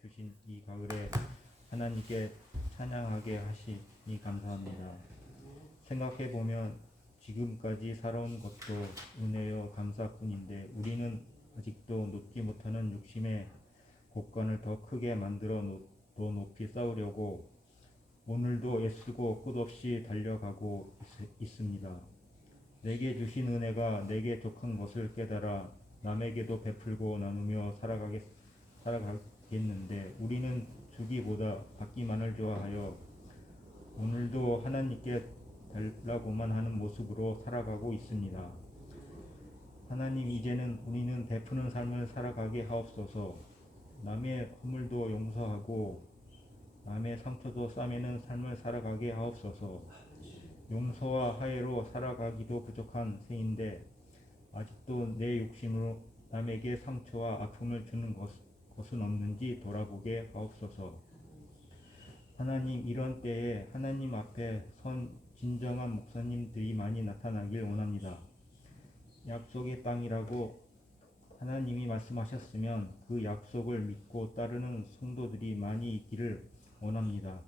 주신 이 가을에 하나님께 찬양하게 하시니 감사합니다. 생각해보면 지금까지 살아온 것도 은혜요 감사뿐인데 우리는 아직도 높지 못하는 욕심의 곡간을 더 크게 만들어 더 높이 쌓으려고 오늘도 애쓰고 끝없이 달려가고 있습니다. 내게 주신 은혜가 내게 족한 것을 깨달아 남에게도 베풀고 나누며 살아가겠는데 우리는 주기보다 받기만을 좋아하여 오늘도 하나님께 달라고만 하는 모습으로 살아가고 있습니다. 하나님, 이제는 우리는 베푸는 삶을 살아가게 하옵소서. 남의 허물도 용서하고 남의 상처도 싸매는 삶을 살아가게 하옵소서. 용서와 화해로 살아가기도 부족한 새인데 아직도 내 욕심으로 남에게 상처와 아픔을 주는 것은 없는지 돌아보게 하옵소서. 하나님, 이런 때에 하나님 앞에 선 진정한 목사님들이 많이 나타나길 원합니다. 약속의 땅이라고 하나님이 말씀하셨으면 그 약속을 믿고 따르는 성도들이 많이 있기를 원합니다.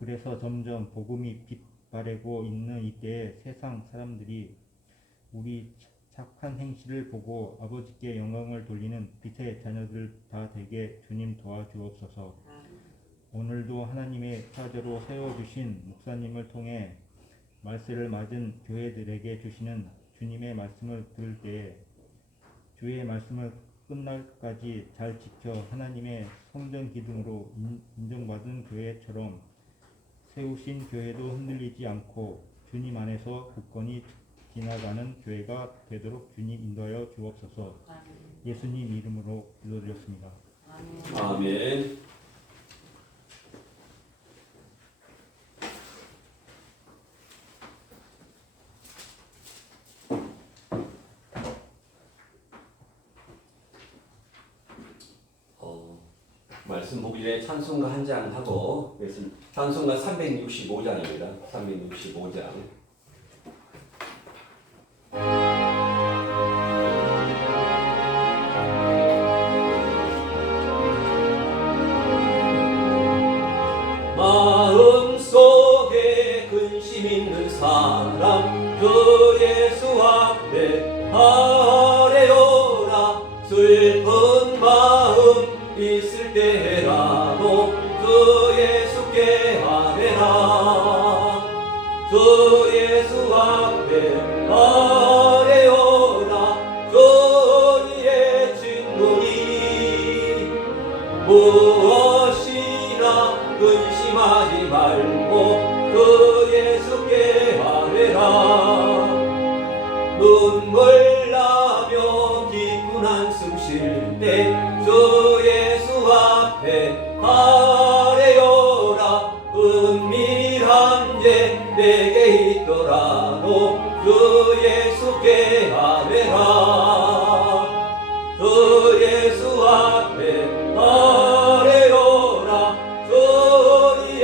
그래서 점점 복음이 빛바래고 있는 이때에 세상 사람들이 우리 착한 행실을 보고 아버지께 영광을 돌리는 빛의 자녀들 다 되게 주님 도와주옵소서. 오늘도 하나님의 사자로 세워주신 목사님을 통해 말세를 맞은 교회들에게 주시는 주님의 말씀을 들을 때에 주의 말씀을 끝날까지 잘 지켜 하나님의 성전 기둥으로 인정받은 교회처럼 세우신 교회도 흔들리지 않고 주님 안에서 굳건히 지나가는 교회가 되도록 주님 인도하여 주옵소서. 예수님 이름으로 기도드렸습니다. 아멘. 말씀 보기 전에 찬송가 한 장 하고, 찬송가 365장입니다. 365장. 마음속에 근심 있는 사람 그 예수 앞에 아뢰어라. 슬픈 마음 있을 때라도 그 예수께 아뢰라. 그 예수 앞에 아뢰어라. 그의 진문이 무엇이나 근심하지 말고 그 예수께 아뢰라. 눈물 나며 깊은 한숨 쉴 때 주 예수 앞에 아뢰어라. 은밀한 죄 내게 있더라도 주 예수께 아뢰라. 주 예수 앞에 아뢰어라. 주의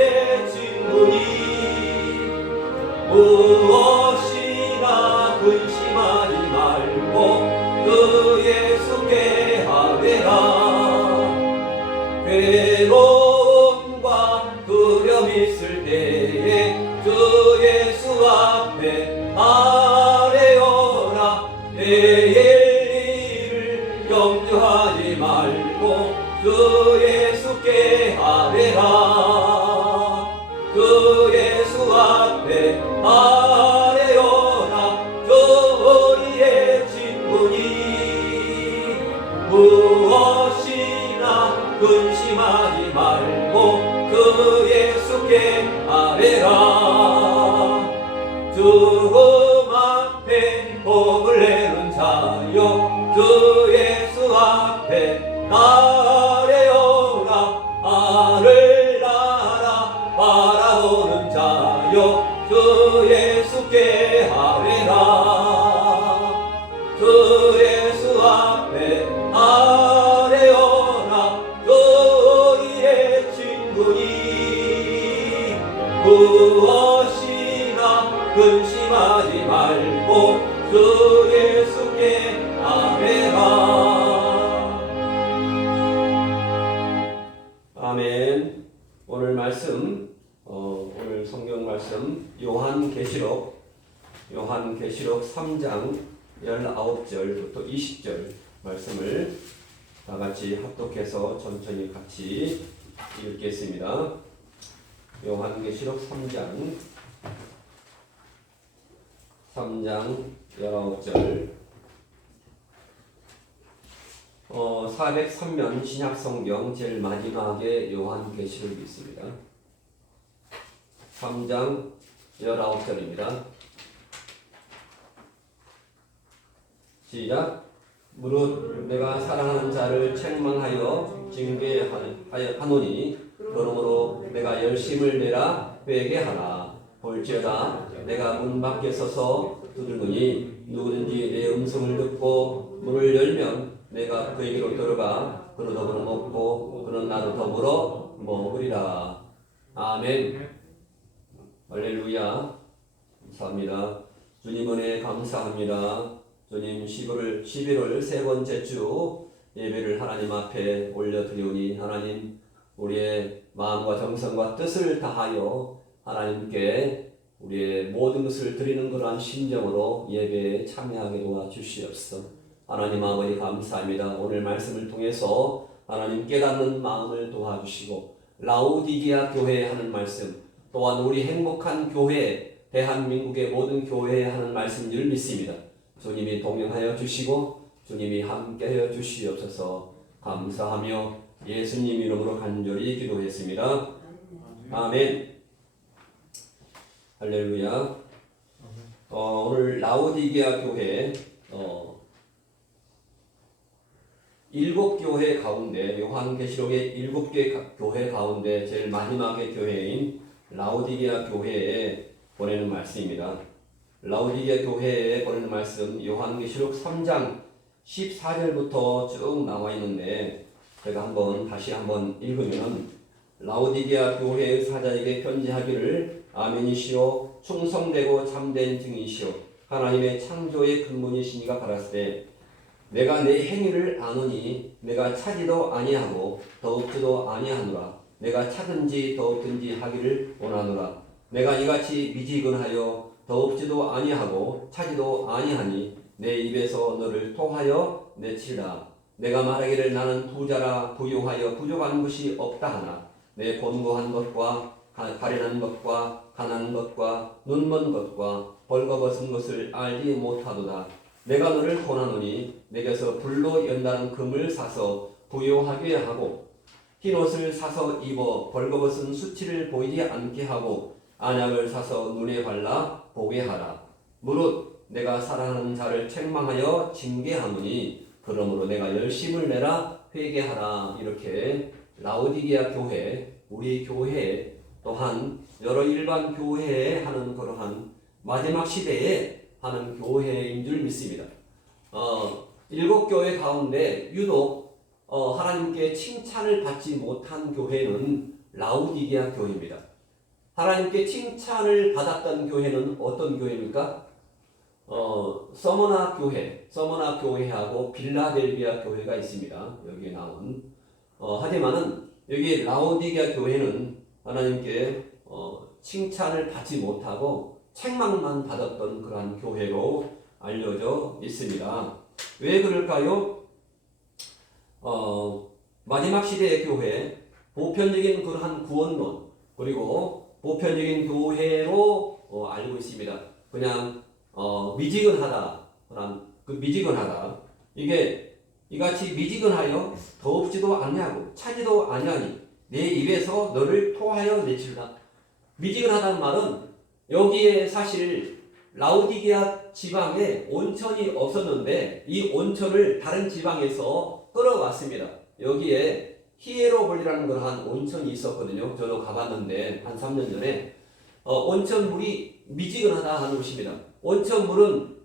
진문이 무엇이나 근심하지 말고 그 예수께 아뢰라. 괴로움과 두려움 있을 때에 주 예수 앞에 아뢰어라. 내일 일을 염려하지 말고 주 예수께 아뢰라. 주 예수 앞에 아뢰어라. 주의 진문이 무엇이나 근심하지 말고 그 예수께 아뢰라. 죽음 앞에 복을 내는 자여 주 예수 앞에 아뢰어라. 하늘 나라 바라보는 자여 주 예수께 아뢰라. 주 예수 앞에 아뢰어라. 주의 진문이 무엇이나 근심하지 말고 주 예수께 1 아멘. 오늘 말씀, 오늘 성경 말씀 요한계시록 3장 19절부터 20절 말씀을 다 같이 합독해서 천천히 같이 읽겠습니다. 요한계시록 3장 19절 403면 신약성경 제일 마지막에 요한계시록이 있습니다. 3장 19절입니다. 시작. 무릇 내가 사랑하는 자를 책망하여 징계하노니 그러므로 내가 열심을 내라 회개하라. 볼지어다 내가 문 밖에 서서 두들으니 누구든지 내 음성을 듣고 문을 열면 내가 그에게로 들어가 그로 더불어 먹고 그는 나로 더불어 먹으리라. 아멘. 할렐루야. 감사합니다. 주님 은혜 감사합니다. 주님 11월 세 번째 주 예배를 하나님 앞에 올려드리오니 하나님 우리의 마음과 정성과 뜻을 다하여 하나님께 우리의 모든 것을 드리는 그러한 심정으로 예배에 참여하게 도와주시옵소서. 하나님 아버지 감사합니다. 오늘 말씀을 통해서 하나님 깨닫는 마음을 도와주시고 라오디게아 교회에 하는 말씀 또한 우리 행복한 교회 대한민국의 모든 교회에 하는 말씀 늘 믿습니다. 주님이 동행하여 주시고 주님이 함께하여 주시옵소서. 감사하며 예수님 이름으로 간절히 기도했습니다. 아멘. 할렐루야. 오늘 라오디게아 교회 7교회 가운데 요한계시록의 7개 교회 가운데 제일 마지막의 교회인 라오디게아 교회에 보내는 말씀입니다. 라오디게아 교회에 보내는 말씀 요한계시록 3장 14절부터 쭉 나와 있는데 제가 다시 한번 읽으면 라오디게아 교회의 사자에게 편지하기를 아멘이시오 충성되고 참된 증이시오 하나님의 창조의 근본이시니가 가라사대 내가 내 행위를 아노니 내가 차지도 아니하고 더욱지도 아니하노라. 내가 차든지 더욱든지 하기를 원하노라. 내가 이같이 미지근하여 더욱지도 아니하고 차지도 아니하니 내 입에서 너를 토하여 내치라. 내가 말하기를 나는 부자라 부유하여 부족한 것이 없다 하나 내 곤고한 것과 가련한 것과 가난한 것과 눈먼 것과 벌거벗은 것을 알지 못하도다. 내가 너를 권하노니 내게서 불로 연다는 금을 사서 부요하게 하고 흰옷을 사서 입어 벌거벗은 수치를 보이지 않게 하고 안약을 사서 눈에 발라 보게 하라. 무릇 내가 사랑하는 자를 책망하여 징계하노니 그러므로 내가 열심을 내라 회개하라. 이렇게 라오디게아 교회 우리 교회 또한 여러 일반 교회에 하는 그러한 마지막 시대에 하는 교회인 줄 믿습니다. 7교회 가운데 유독 하나님께 칭찬을 받지 못한 교회는 라오디게아 교회입니다. 하나님께 칭찬을 받았던 교회는 어떤 교회입니까? 서머나 교회하고 빌라델비아 교회가 있습니다. 여기에 나온 하지만은 여기 라오디게아 교회는 하나님께 칭찬을 받지 못하고 책망만 받았던 그러한 교회로 알려져 있습니다. 왜 그럴까요? 마지막 시대의 교회, 보편적인 그러한 구원론, 그리고 보편적인 교회로 알고 있습니다. 그냥 미지근하다, 미지근하다. 이게 이같이 미지근하여 더웁지도 아니하고 차지도 아니하니 내 입에서 너를 토하여 내치리라. 미지근하다는 말은 여기에 사실 라오디게아 지방에 온천이 없었는데 이 온천을 다른 지방에서 끌어왔습니다. 여기에 히에로볼이라는 그러한 온천이 있었거든요. 저도 가봤는데 한 3년 전에 온천물이 미지근하다 하는 것입니다. 온천물은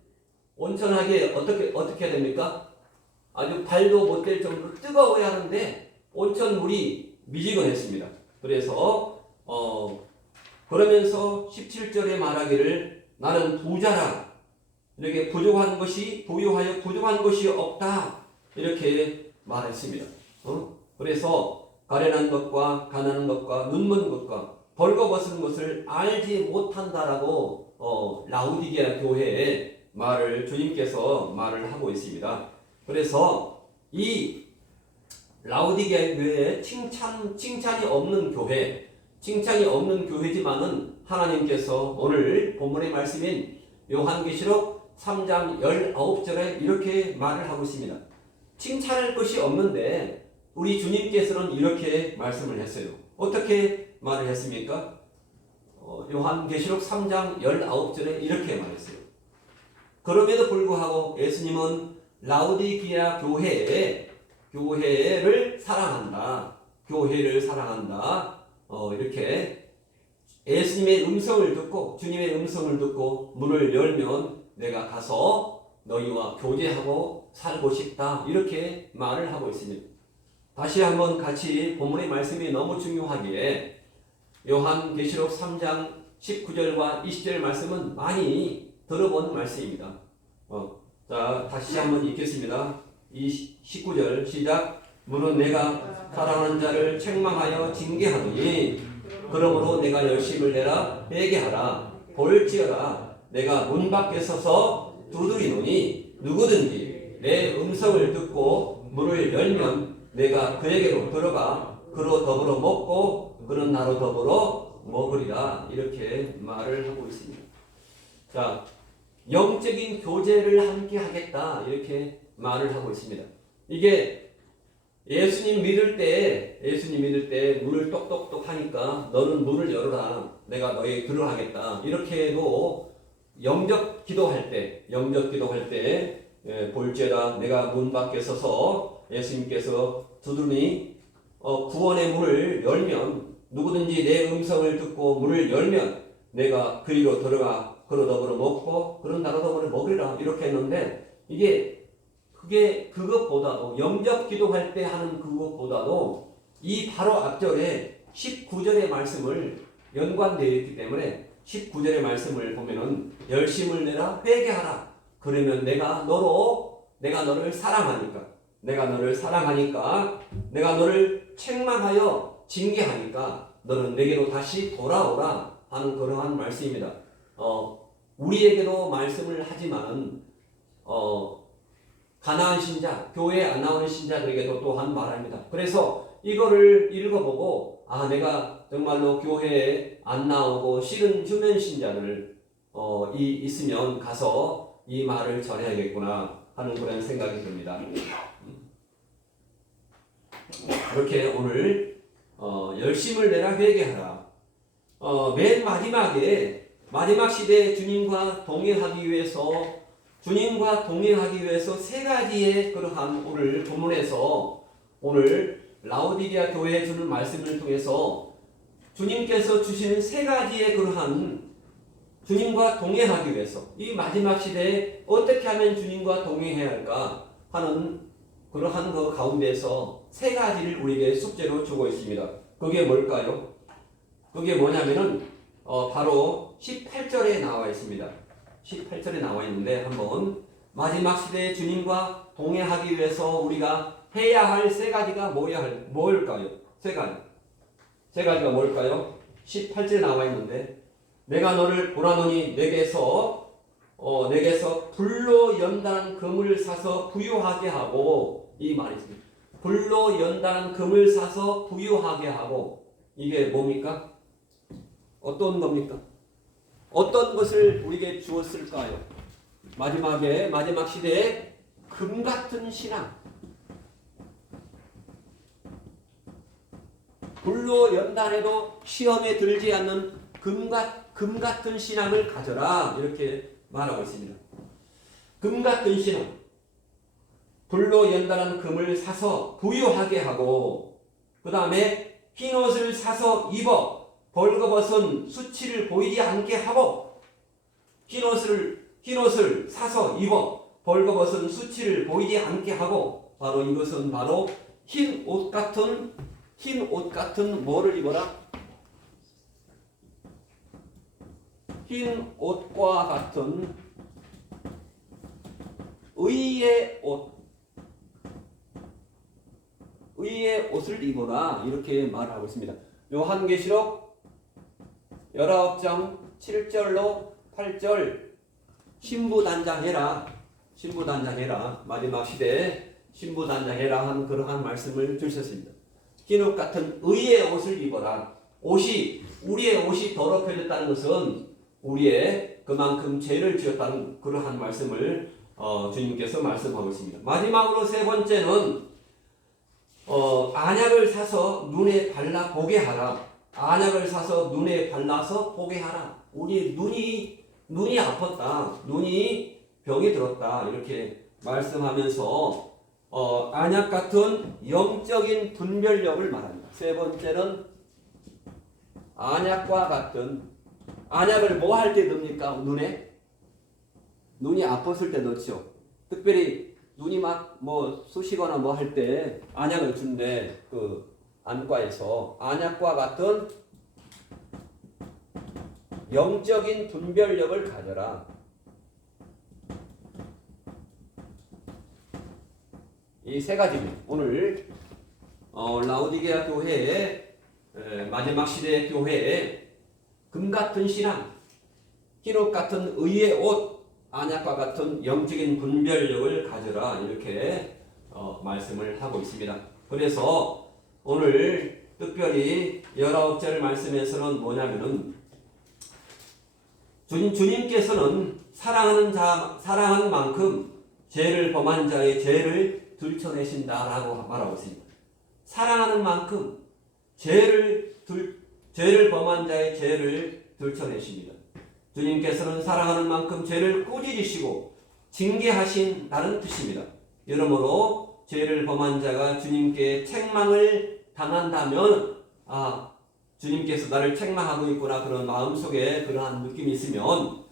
온천하게 어떻게 됩니까? 아주 발도 못 댈 정도로 뜨거워야 하는데 온천물이 미지근했습니다. 그래서 그러면서 17절에 말하기를 나는 부자라 이렇게 부족한 것이 부유하여 부족한 것이 없다 이렇게 말했습니다. 그래서 가련한 것과 가난한 것과 눈먼 것과 벌거벗은 것을 알지 못한다라고 라우디게아 교회에 주님께서 말을 하고 있습니다. 그래서 이 라우디게아 교회에 칭찬이 없는 교회지만은 하나님께서 오늘 본문의 말씀인 요한계시록 3장 19절에 이렇게 말을 하고 있습니다. 칭찬할 것이 없는데 우리 주님께서는 이렇게 말씀을 했어요. 어떻게 말을 했습니까? 요한계시록 3장 19절에 이렇게 말했어요. 그럼에도 불구하고 예수님은 라우디게아 교회를 사랑한다. 이렇게 예수님의 음성을 듣고 주님의 음성을 듣고 문을 열면 내가 가서 너희와 교제하고 살고 싶다. 이렇게 말을 하고 있습니다. 다시 한번 같이 본문의 말씀이 너무 중요하기에 요한계시록 3장 19절과 20절 말씀은 많이 들어본 말씀입니다. 자, 다시 한번 읽겠습니다. 19절 시작. 문은 내가 사랑하는 자를 책망하여 징계하노니 그러므로 내가 열심을 내라 회개하라. 볼지어다 내가 문 밖에 서서 두드리노니 누구든지 내 음성을 듣고 문을 열면 내가 그에게로 들어가 그로 더불어 먹고 그는 나로 더불어 먹으리라. 이렇게 말을 하고 있습니다. 자, 영적인 교제를 함께 하겠다. 이렇게 말을 하고 있습니다. 이게 예수님 믿을 때 문을 똑똑똑 하니까 너는 문을 열어라. 내가 너에게 들어가겠다. 이렇게 해도 영접 기도할 때 볼지어다 내가 문 밖에 서서 예수님께서 두드리니 구원의 문을 열면 누구든지 내 음성을 듣고 문을 열면 내가 그리로 들어가 그로 더불어 먹고 그런 나로 더불어 먹으리라. 이렇게 했는데 그게 그것보다도 영접 기도할 때 하는 그것보다도 이 바로 앞절에 19절의 말씀을 연관되어 있기 때문에 19절의 말씀을 보면은 열심을 내라 회개하라. 그러면 내가 너를 사랑하니까 내가 너를 책망하여 징계하니까 너는 내게로 다시 돌아오라 하는 그러한 말씀입니다. 우리에게도 말씀을 하지만 가나안 신자, 교회에 안 나오는 신자들에게도 또한 말합니다. 그래서 이거를 읽어보고 내가 정말로 교회에 안 나오고 싫은 주변 신자들 있으면 가서 이 말을 전해야겠구나 하는 그런 생각이 듭니다. 그렇게 오늘 열심을 내라 회개하라. 맨 마지막 시대에 주님과 동행하기 위해서 세 가지의 그러한 오늘 본문에서 오늘 라우디게아 교회에 주는 말씀을 통해서 주님께서 주시는 세 가지의 그러한 주님과 동행하기 위해서 이 마지막 시대에 어떻게 하면 주님과 동행해야 할까 하는 그러한 그 가운데서 세 가지를 우리에게 숙제로 주고 있습니다. 그게 뭘까요? 그게 뭐냐면은 바로 18절에 나와 있습니다. 18절에 나와 있는데 한번 마지막 시대에 주님과 동행하기 위해서 우리가 해야 할 세 가지가 뭘까요? 세 가지가 뭘까요? 18절에 나와 있는데 내가 너를 보라노니 내게서 불로 연단한 금을 사서 부유하게 하고 이 말이 있습니다. 불로 연단한 금을 사서 부유하게 하고 이게 뭡니까? 어떤 겁니까? 어떤 것을 우리에게 주었을까요? 마지막 시대에 금 같은 신앙, 불로 연단해도 시험에 들지 않는 금 같은 신앙을 가져라 이렇게 말하고 있습니다. 금 같은 신앙, 불로 연단한 금을 사서 부유하게 하고 그 다음에 흰 옷을 사서 입어 벌거벗은 수치를 보이지 않게 하고 흰 옷을 사서 입어 벌거벗은 수치를 보이지 않게 하고 바로 이것은 바로 흰 옷 같은 뭐를 입어라? 흰 옷과 같은 의의 의의 옷을 입어라 이렇게 말하고 있습니다. 요한계시록 19장 7절로 8절 신부단장해라 마지막 시대에 신부단장해라 하는 그러한 말씀을 주셨습니다. 흰옷 같은 의의 옷을 입어라. 우리의 옷이 더럽혀졌다는 것은 우리의 그만큼 죄를 지었다는 그러한 말씀을 주님께서 말씀하고 있습니다. 마지막으로 세 번째는 안약을 사서 눈에 발라 보게 하라. 안약을 사서 눈에 발라서 보게 하라. 우리 눈이 아팠다. 눈이 병이 들었다. 이렇게 말씀하면서 안약 같은 영적인 분별력을 말합니다. 세 번째는 안약과 같은 안약을 뭐 할 때 넣습니까? 눈이 아팠을 때 넣죠. 특별히 눈이 막 쑤시거나 뭐 할 때 안약을 준대. 그 안과에서 안약과 같은 영적인 분별력을 가져라. 이 세 가지입니다. 오늘 라오디게아 교회의 마지막 시대의 교회에 금 같은 신앙, 흰옷 같은 의의 옷, 안약과 같은 영적인 분별력을 가져라 이렇게 말씀을 하고 있습니다. 그래서 오늘 특별히 19절 말씀에서는 뭐냐면은 주님께서는 사랑하는 만큼 죄를 범한 자의 죄를 들춰내신다라고 말하고 있습니다. 사랑하는 만큼 죄를 범한 자의 죄를 들춰내십니다. 주님께서는 사랑하는 만큼 죄를 꾸짖으시고 징계하신다는 뜻입니다. 여러모로 죄를 범한 자가 주님께 책망을 당한다면 주님께서 나를 책망하고 있구나 그런 마음속에 그러한 느낌이 있으면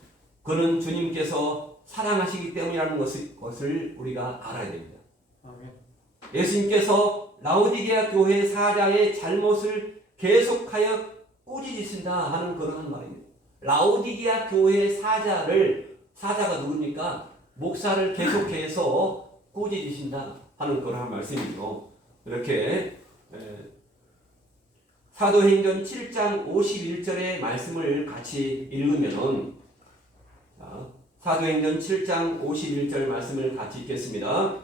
그는 주님께서 사랑하시기 때문이라는 것을 우리가 알아야 됩니다. 예수님께서 라오디게아 교회 사자의 잘못을 계속하여 꾸짖으신다 하는 그러한 말입니다. 라오디게아 교회 사자가 누굽니까? 목사를 계속해서 꾸짖으신다 하는 그러한 말씀이죠. 이렇게 사도행전 7장 51절의 말씀을 같이 읽으면은 사도행전 7장 51절 말씀을 같이 읽겠습니다.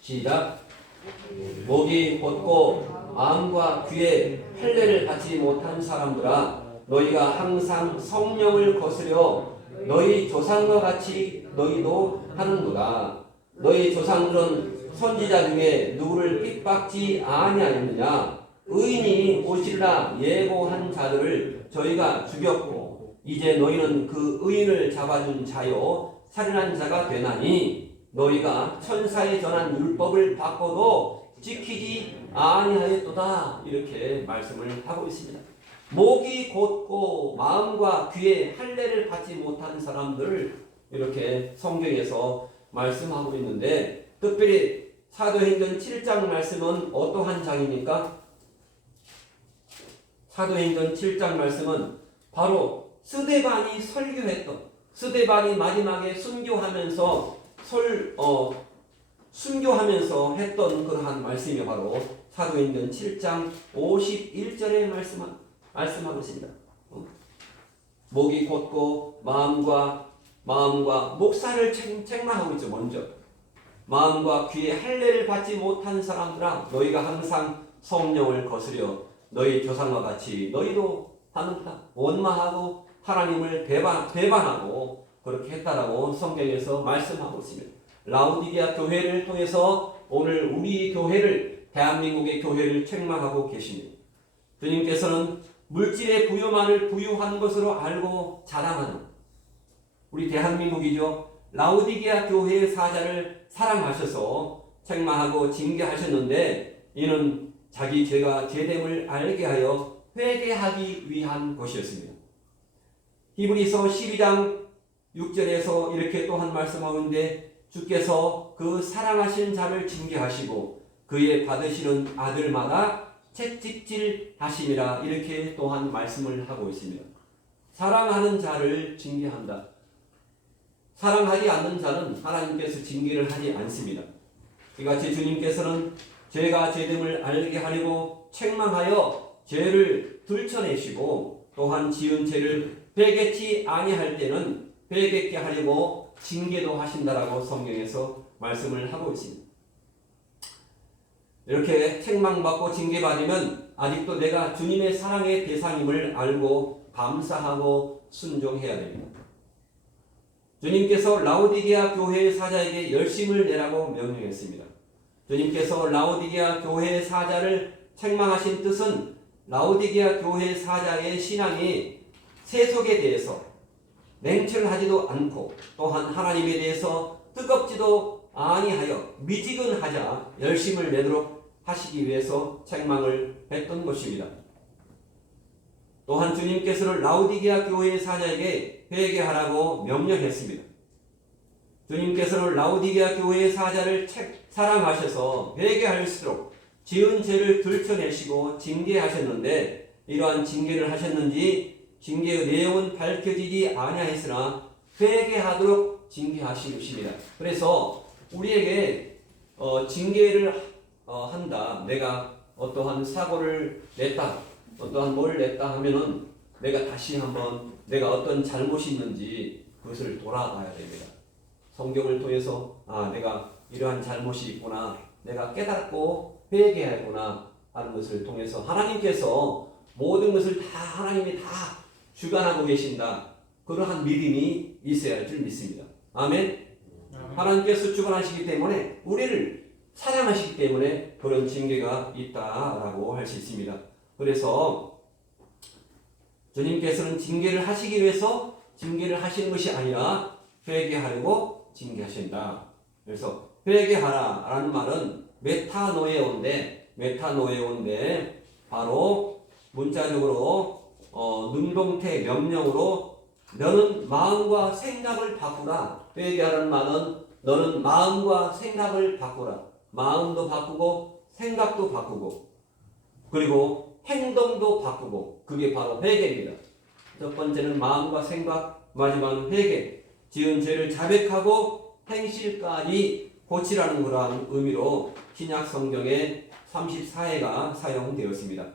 시작. 목이 곧고 마음과 귀에 할례를 받지 못한 사람들아 너희가 항상 성령을 거스려 너희 조상과 같이 너희도 하는도다. 너희 조상들은 선지자 중에 누구를 핍박지 아니하였느냐. 의인이 오시리라 예고한 자들을 저희가 죽였고 이제 너희는 그 의인을 잡아준 자요 살인한 자가 되나니 너희가 천사에 전한 율법을 바꿔도 지키지 아니하였도다. 이렇게 말씀을 하고 있습니다. 목이 곧고 마음과 귀에 할례를 받지 못한 사람들을 이렇게 성경에서 말씀하고 있는데 특별히 사도행전 7장 말씀은 어떠한 장입니까? 사도행전 7장 말씀은 바로 스데반이 설교했던 스데반이 마지막에 순교하면서 했던 그러한 말씀이 바로 사도행전 7장 51절에 말씀하고 있습니다. 목이 곧고 마음과 목사를 책망하고 있죠. 먼저 마음과 귀에 할례를 받지 못한 사람들아 너희가 항상 성령을 거스려 너희 조상과 같이 너희도 하는다. 원망하고 하나님을 배반하고 그렇게 했다라고 성경에서 말씀하고 있습니다. 라오디게아 교회를 통해서 오늘 우리 교회를 대한민국의 교회를 책망하고 계십니다. 주님께서는 물질의 부유만을 부유한 것으로 알고 자랑하는 우리 대한민국이죠. 라오디게아 교회의 사자를 사랑하셔서 책망하고 징계하셨는데 이는 자기 죄가 죄됨을 알게 하여 회개하기 위한 것이었습니다. 히브리서 12장 6절에서 이렇게 또한 말씀하는데 주께서 그 사랑하신 자를 징계하시고 그의 받으시는 아들마다 채찍질 하심이라 이렇게 또한 말씀을 하고 있습니다. 사랑하는 자를 징계한다. 사랑하지 않는 자는 하나님께서 징계를 하지 않습니다. 이같이 주님께서는 죄가 죄됨을 알게 하려고 책망하여 죄를 들춰내시고 또한 지은 죄를 회개치 아니할 때는 회개케 하려고 징계도 하신다라고 성경에서 말씀을 하고 있습니다. 이렇게 책망받고 징계받으면 아직도 내가 주님의 사랑의 대상임을 알고 감사하고 순종해야 됩니다. 주님께서 라오디게아 교회의 사자에게 열심을 내라고 명령했습니다. 주님께서 라오디게아 교회의 사자를 책망하신 뜻은 라오디게아 교회의 사자의 신앙이 세속에 대해서 냉철하지도 않고 또한 하나님에 대해서 뜨겁지도 아니하여 미지근하자 열심을 내도록 하시기 위해서 책망을 했던 것입니다. 또한 주님께서는 라오디게아 교회의 사자에게 회개하라고 명령했습니다. 주님께서는 라오디게아 교회의 사자를 사랑하셔서 회개할수록 지은 죄를 들춰내시고 징계하셨는데 이러한 징계를 하셨는지 징계의 내용은 밝혀지지 아니하였으나 회개하도록 징계하신 것입니다. 그래서 우리에게 징계를 한다. 내가 어떠한 사고를 냈다. 어떠한 뭘 냈다 하면은 내가 다시 한번 내가 어떤 잘못이 있는지 그것을 돌아봐야 됩니다. 성경을 통해서 내가 이러한 잘못이 있구나. 내가 깨닫고 회개하구나 하는 것을 통해서 하나님께서 모든 것을 다 하나님이 다 주관하고 계신다. 그러한 믿음이 있어야 할 줄 믿습니다. 아멘. 하나님께서 주관하시기 때문에 우리를 사랑하시기 때문에 그런 징계가 있다라고 할 수 있습니다. 그래서 주님께서는 징계를 하시기 위해서 징계를 하시는 것이 아니라 회개하려고 징계하신다. 그래서 회개하라 라는 말은 메타노에온데 바로 문자적으로 능동태 명령으로 너는 마음과 생각을 바꾸라. 회개하라는 말은 너는 마음과 생각을 바꾸라. 마음도 바꾸고 생각도 바꾸고 그리고 행동도 바꾸고 그게 바로 회개입니다. 첫 번째는 마음과 생각, 마지막은 회개. 지은 죄를 자백하고 행실까지 고치라는 그러한 의미로 신약 성경에 34회가 사용되었습니다.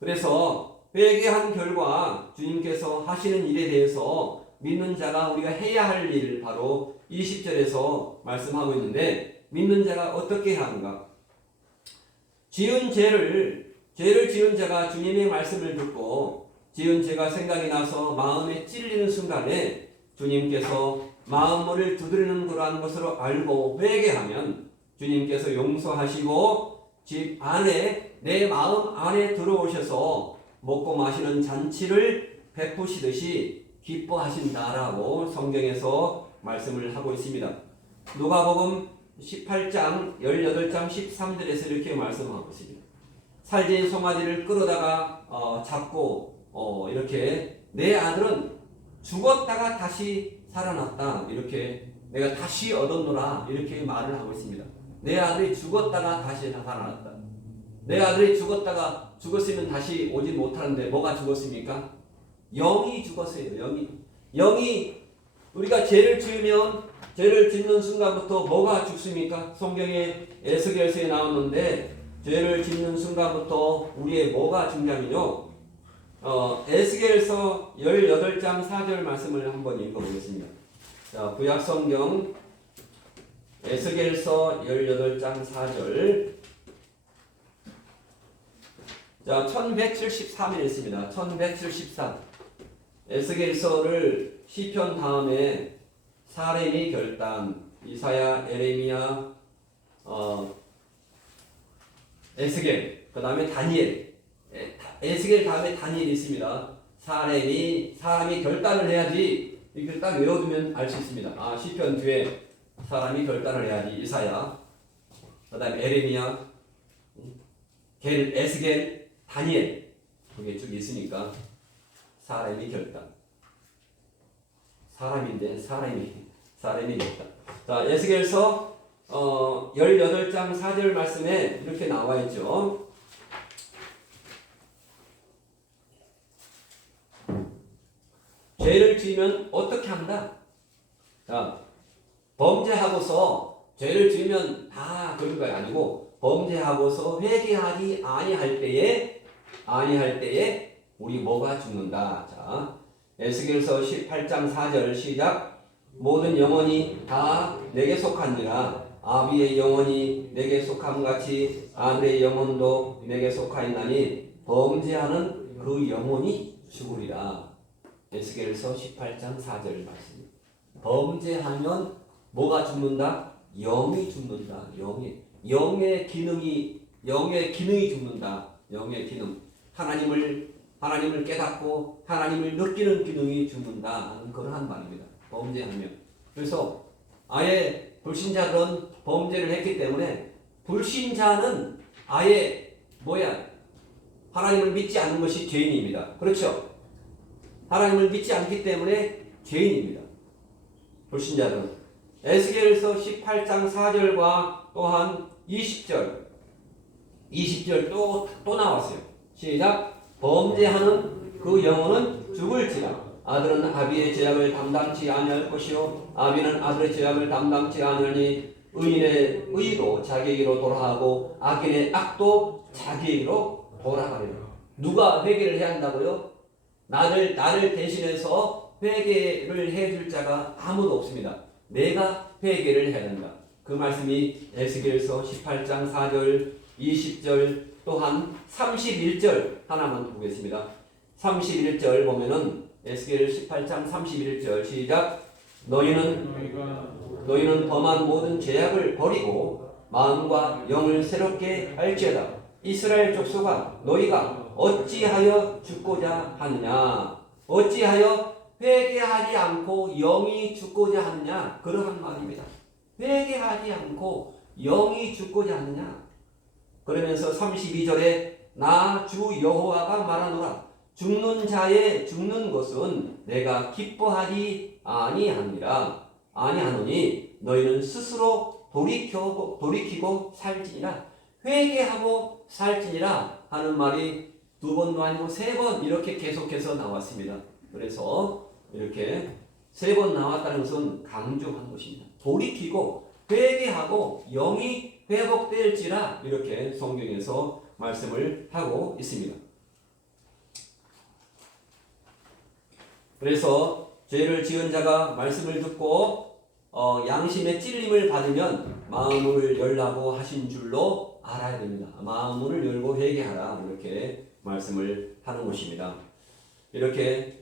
그래서 회개한 결과 주님께서 하시는 일에 대해서 믿는 자가 우리가 해야 할 일 바로 20절에서 말씀하고 있는데 믿는 자가 어떻게 해야 하는가? 죄를 지은 자가 주님의 말씀을 듣고 지은 죄가 생각이 나서 마음에 찔리는 순간에 주님께서 마음을 두드리는 그러한 것으로 알고 회개하면 주님께서 용서하시고 집 안에 내 마음 안에 들어오셔서 먹고 마시는 잔치를 베푸시듯이 기뻐하신다라고 성경에서 말씀을 하고 있습니다. 누가복음 18장 18장 13절에서 이렇게 말씀하고 있습니다. 살진 송아지를 끌어다가 잡고 이렇게 내 아들은 죽었다가 다시 살아났다. 이렇게 내가 다시 얻었노라. 이렇게 말을 하고 있습니다. 내 아들이 죽었다가 다시 살아났다. 내 아들이 죽었으면 다시 오지 못하는데 뭐가 죽었습니까? 영이 죽었어요. 영이 우리가 죄를 짓는 순간부터 뭐가 죽습니까? 성경에 에스겔서에 나왔는데 죄를 짓는 순간부터 우리의 뭐가 죽냐면요. 에스겔서 18장 4절 말씀을 한번 읽어보겠습니다. 자, 구약성경 에스겔서 18장 4절. 자, 1173일 있습니다. 1173. 에스겔서를 시편 다음에 사레미 결단, 이사야, 에레미야, 에스겔, 그 다음에 다니엘. 에스겔 다음에 다니엘이 있습니다. 사람이 결단을 해야지. 이걸 딱 외워두면 알 수 있습니다. 시편 뒤에 사람이 결단을 해야지. 이사야, 그 다음에 에레미야, 에스겔, 다니엘. 그게 쭉 있으니까 사람이 결단. 사람이 결단. 자, 에스겔서 18장 4절 말씀에 이렇게 나와 있죠. 죄를 지으면 어떻게 한다? 자, 범죄하고서 죄를 지으면 다 그런 거 아니고 범죄하고서 회개하지 아니할 때에 우리 뭐가 죽는다. 자, 에스겔서 18장 4절 시작. 모든 영혼이 다 내게 속하니라. 아비의 영혼이 내게 속함같이 아들의 영혼도 내게 속하였나니 범죄하는 그 영혼이 죽으리라. 에스겔서 18장 4절 말씀. 범죄하면 뭐가 죽는다? 영이 죽는다. 영의 기능이 죽는다. 영의 기능. 하나님을 깨닫고 하나님을 느끼는 기능이 죽는다 하는 그러한 말입니다. 범죄하면. 그래서 아예 불신자들은 범죄를 했기 때문에 불신자는 아예 하나님을 믿지 않는 것이 죄인입니다. 그렇죠? 하나님을 믿지 않기 때문에 죄인입니다. 불신자들은. 에스겔서 18장 4절과 또한 20절 또 나왔어요. 시작. 범죄하는 그 영혼은 죽을지라. 아들은 아비의 죄악을 담당치 아니할 것이요 아비는 아들의 죄악을 담당치 아니하니 의인의 의도 자기에게로 돌아가고 악인의 악도 자기에게로 돌아가리라. 누가 회개를 해야 한다고요? 나를 대신해서 회개를 해줄 자가 아무도 없습니다. 내가 회개를 해야 한다. 그 말씀이 에스겔서 18장 4절 20절 또한 31절 하나만 보겠습니다. 31절 보면은 에스겔 18장 31절 시작. 너희는 범한 모든 죄악을 버리고 마음과 영을 새롭게 할지어다. 이스라엘 족속아 너희가 어찌하여 죽고자 하느냐. 어찌하여 회개하지 않고 영이 죽고자 하느냐. 그러한 말입니다. 회개하지 않고 영이 죽고자 하느냐. 그러면서 32절에 나 주 여호와가 말하노라. 죽는 자의 죽는 것은 내가 기뻐하지 아니하노니 너희는 스스로 돌이키고 살지니라. 회개하고 살지니라 하는 말이 두 번도 아니고 세 번 이렇게 계속해서 나왔습니다. 그래서 이렇게 세 번 나왔다는 것은 강조한 것입니다. 돌이키고 회개하고 영이 회복될지라 이렇게 성경에서 말씀을 하고 있습니다. 그래서 죄를 지은 자가 말씀을 듣고 양심의 찔림을 받으면 마음을 열라고 하신 줄로 알아야 됩니다. 마음을 열고 회개하라 이렇게 말씀을 하는 것입니다. 이렇게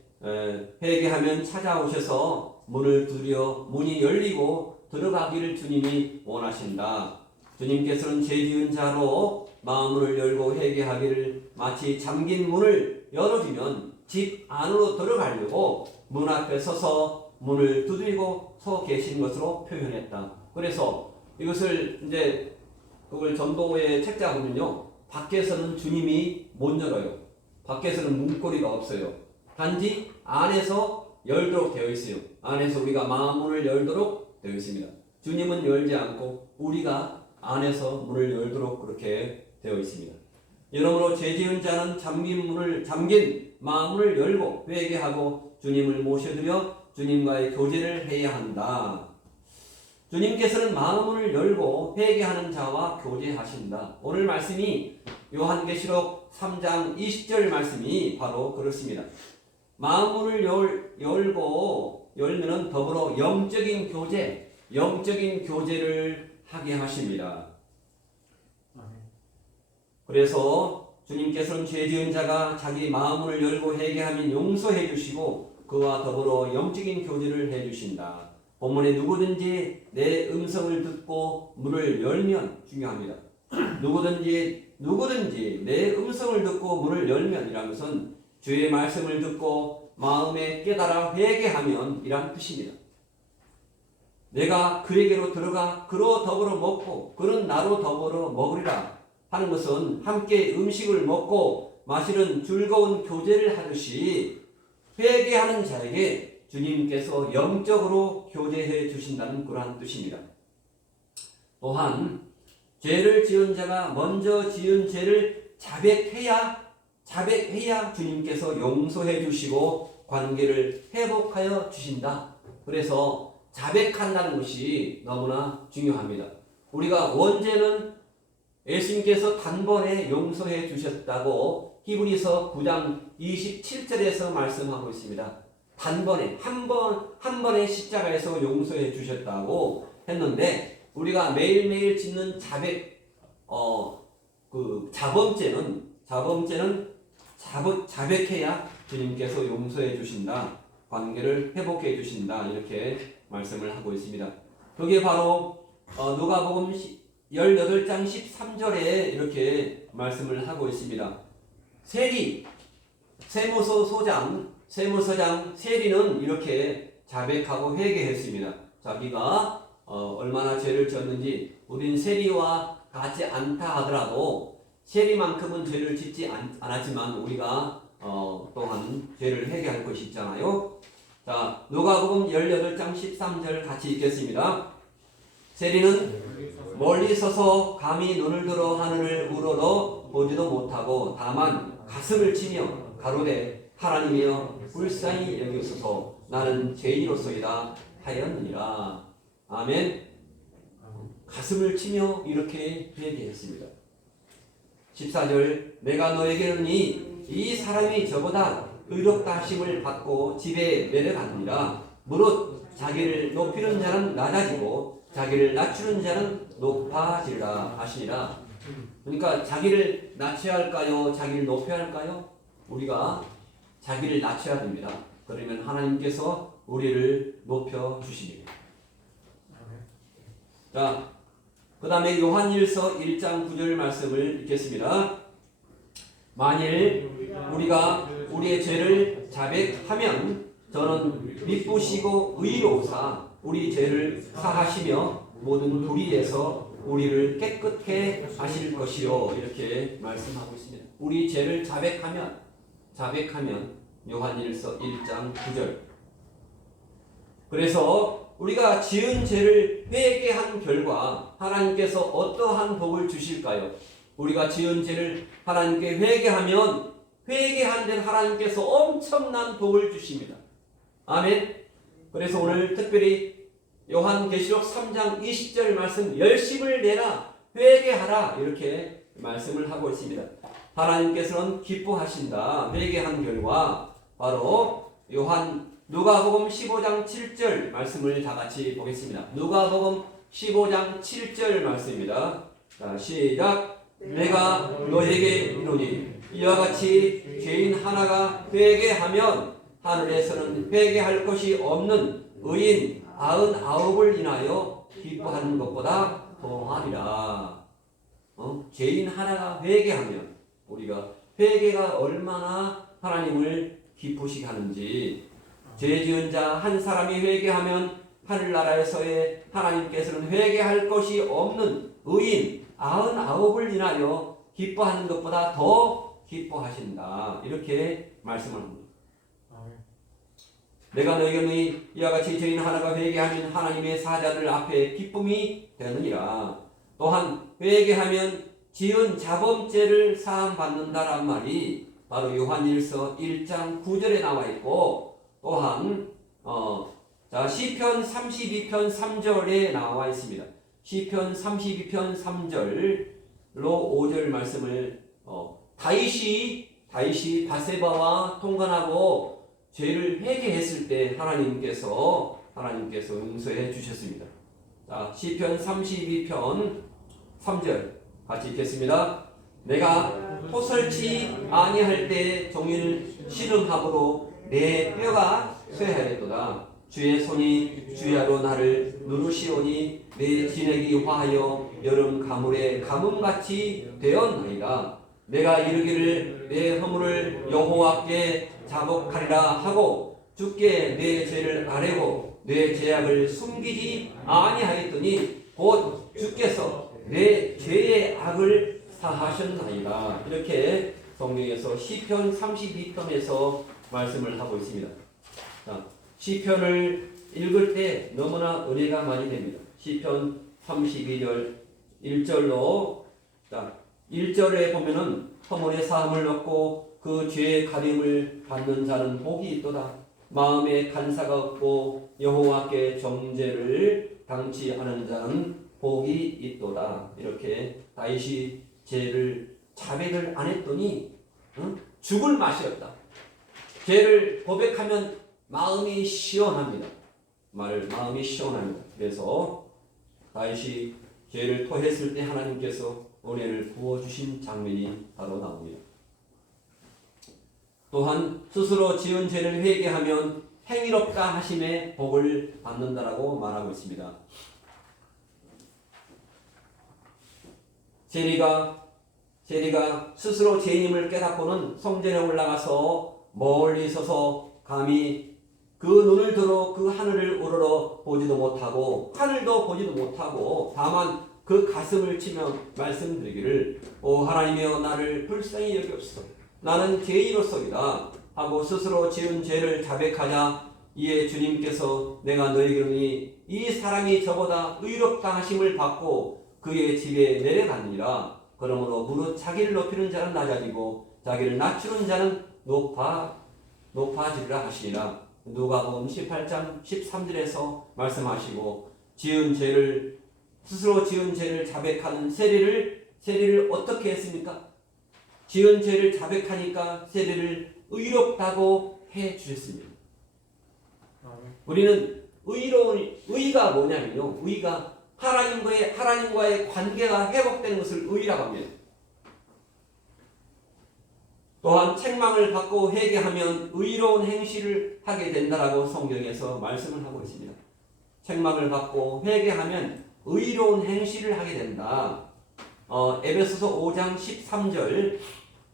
회개하면 찾아오셔서 문을 두드려 문이 열리고 들어가기를 주님이 원하신다. 주님께서는 죄 지은 자로 마음을 열고 회개하기를 마치 잠긴 문을 열어주면 집 안으로 들어가려고 문 앞에 서서 문을 두드리고 서 계신 것으로 표현했다. 그래서 이것을 이제 그걸 전도의 책자 보면요. 밖에서는 주님이 못 열어요. 밖에서는 문고리가 없어요. 단지 안에서 열도록 되어 있어요. 안에서 우리가 마음문을 열도록 되어 있습니다. 주님은 열지 않고 우리가 안에서 문을 열도록 그렇게 되어 있습니다. 여러모로 죄 지은 자는 잠긴 마음을 열고 회개하고 주님을 모셔드려 주님과의 교제를 해야 한다. 주님께서는 마음을 열고 회개하는 자와 교제하신다. 오늘 말씀이 요한계시록 3장 20절 말씀이 바로 그렇습니다. 마음을 열면은 더불어 영적인 교제를 하게 하십니다. 그래서 주님께서는 죄 지은 자가 자기 마음을 열고 회개하면 용서해 주시고 그와 더불어 영적인 교제를 해 주신다. 본문에 누구든지 내 음성을 듣고 문을 열면 중요합니다. 누구든지 내 음성을 듣고 문을 열면 이란 것은 주의 말씀을 듣고 마음에 깨달아 회개하면 이란 뜻입니다. 내가 그에게로 들어가 그로 더불어 먹고 그는 나로 더불어 먹으리라 하는 것은 함께 음식을 먹고 마시는 즐거운 교제를 하듯이 회개하는 자에게 주님께서 영적으로 교제해 주신다는 그러한 뜻입니다. 또한 죄를 지은 자가 먼저 지은 죄를 자백해야 주님께서 용서해 주시고 관계를 회복하여 주신다. 그래서 자백한다는 것이 너무나 중요합니다. 우리가 원죄는 예수님께서 단번에 용서해 주셨다고 히브리서 9장 27절에서 말씀하고 있습니다. 단번에 한 번의 십자가에서 용서해 주셨다고 했는데 우리가 매일매일 짓는 자범죄는 자백해야 주님께서 용서해 주신다. 관계를 회복해 주신다. 이렇게 말씀을 하고 있습니다. 그게 바로 누가복음 18장 13절에 이렇게 말씀을 하고 있습니다. 세무서장 세리는 이렇게 자백하고 회개했습니다. 자기가 얼마나 죄를 지었는지 우린 세리와 같지 않다 하더라도 세리만큼은 죄를 짓지 않았지만 우리가 또한 죄를 회개할 것이 있잖아요. 자, 누가복음 18장 13절 같이 읽겠습니다. 세리는 멀리 서서 감히 눈을 들어 하늘을 우러러 보지도 못하고 다만 가슴을 치며 가로되 하나님이여 불쌍히 여기소서 나는 죄인으로소이다 하였느니라. 아멘. 가슴을 치며 이렇게 회개했습니다. 14절 내가 너에게 이르니 이 사람이 저보다 의롭다 하심을 받고 집에 내려가느니라. 무릇 자기를 높이는 자는 낮아지고 자기를 낮추는 자는 높아지리라 하시니라. 그러니까 자기를 낮춰야 할까요? 자기를 높여야 할까요? 우리가 자기를 낮춰야 됩니다. 그러면 하나님께서 우리를 높여 주십니다. 자, 그 다음에 요한일서 1장 9절 말씀을 읽겠습니다. 만일 우리가 우리의 죄를 자백하면 저는 미쁘시고 의로우사 우리 죄를 사하시며 모든 불의에서 우리를 깨끗게 하실 것이요. 이렇게 말씀하고 있습니다. 우리 죄를 자백하면 요한일서 1장 9절. 그래서 우리가 지은 죄를 회개한 결과 하나님께서 어떠한 복을 주실까요? 우리가 지은 죄를 하나님께 회개하면 회개한 데 하나님께서 엄청난 복을 주십니다. 아멘. 그래서 오늘 특별히 요한계시록 3장 20절 말씀 열심을 내라 회개하라 이렇게 말씀을 하고 있습니다. 하나님께서는 기뻐하신다. 회개한 결과 바로 누가복음 15장 7절 말씀을 다 같이 보겠습니다. 누가복음 15장 7절 말씀입니다. 자, 시작. 내가 너에게 이르노니 이와 같이 죄인 하나가 회개하면 하늘에서는 회개할 것이 없는 의인 99을 인하여 기뻐하는 것보다 더하리라. 죄인 하나가 회개하면 우리가 회개가 얼마나 하나님을 기쁘시게 하는지 죄 지은 자 한 사람이 회개하면 하늘나라에서의 하나님께서는 회개할 것이 없는 의인 99을 인하여 기뻐하는 것보다 더 기뻐하신다. 이렇을 말씀을 합니다. 내가 너희에게 이와 같이 죄인 하나가 회개하면 하나님의 사자들 앞에 기쁨이 되느니라. 또한 회개하면 지은 자범죄를 사함받는다란 말이 바로 요한일서 1장 9절에 나와 있고 또한 시편 32편 3절에 나와 있습니다. 시편 32편 3절로 5절 말씀을 다윗이 바세바와 통관하고 죄를 회개했을 때 하나님께서 용서해 주셨습니다. 자, 시편 32편 3절 같이 읽겠습니다. 내가 토설치 아니할 때 종일 시름함으로 내 뼈가 쇠하였도다. 주의 손이 주야로 나를 누르시오니 내 진액이 화하여 여름 가물에 가뭄같이 되었나이다. 내가 이르기를 내 허물을 여호와께 자복하리라 하고 주께 내 죄를 아뢰고 내 죄악을 숨기지 아니하였더니 곧 주께서 내 죄의 악을 사하셨나이다. 이렇게 성경에서 시편 32편에서 말씀을 하고 있습니다. 자, 시편을 읽을 때 너무나 은혜가 많이 됩니다. 시편 32절 1절로 1절에 보면은 허물의 사함을 얻고 그 죄의 가림을 받는 자는 복이 있도다. 마음에 간사가 없고 여호와께 정죄를 당치 않은 자는 복이 있도다. 이렇게 다윗이 죄를 자백을 안 했더니 죽을 맛이 없다. 죄를 고백하면 마음이 시원합니다. 마음이 시원합니다. 그래서 다윗이 죄를 토했을 때 하나님께서 은혜를 부어주신 장면이 바로 나옵니다. 또한 스스로 지은 죄를 회개하면 행위롭다 하심에 복을 받는다라고 말하고 있습니다. 세리가 스스로 죄인임을 깨닫고는 성전에 올라가서 멀리 서서 감히 그 눈을 들어 그 하늘을 우러러 보지도 못하고 하늘도 보지도 못하고 다만 그 가슴을 치며 말씀드리기를 오 하나님이여 나를 불쌍히 여기옵소서 나는 죄인으로서이다 하고 스스로 지은 죄를 자백하자 이에 주님께서 내가 너에게 이르노니 이 사람이 저보다 의롭다 하심을 받고 그의 집에 내려가느니라. 그러므로 무릇 자기를 높이는 자는 낮아지고 자기를 낮추는 자는 높아지리라 하시니라. 누가복음 18장 13절에서 말씀하시고 스스로 지은 죄를 자백하는 세리를 어떻게 했습니까? 지은 죄를 자백하니까 세리를 의롭다고 해 주셨습니다. 우리는 의가 뭐냐면요. 의가 하나님과의 관계가 회복되는 것을 의라고 합니다. 또한 책망을 받고 회개하면 의로운 행실을 하게 된다라고 성경에서 말씀을 하고 있습니다. 책망을 받고 회개하면 의로운 행실을 하게 된다. 에베소서 5장 13절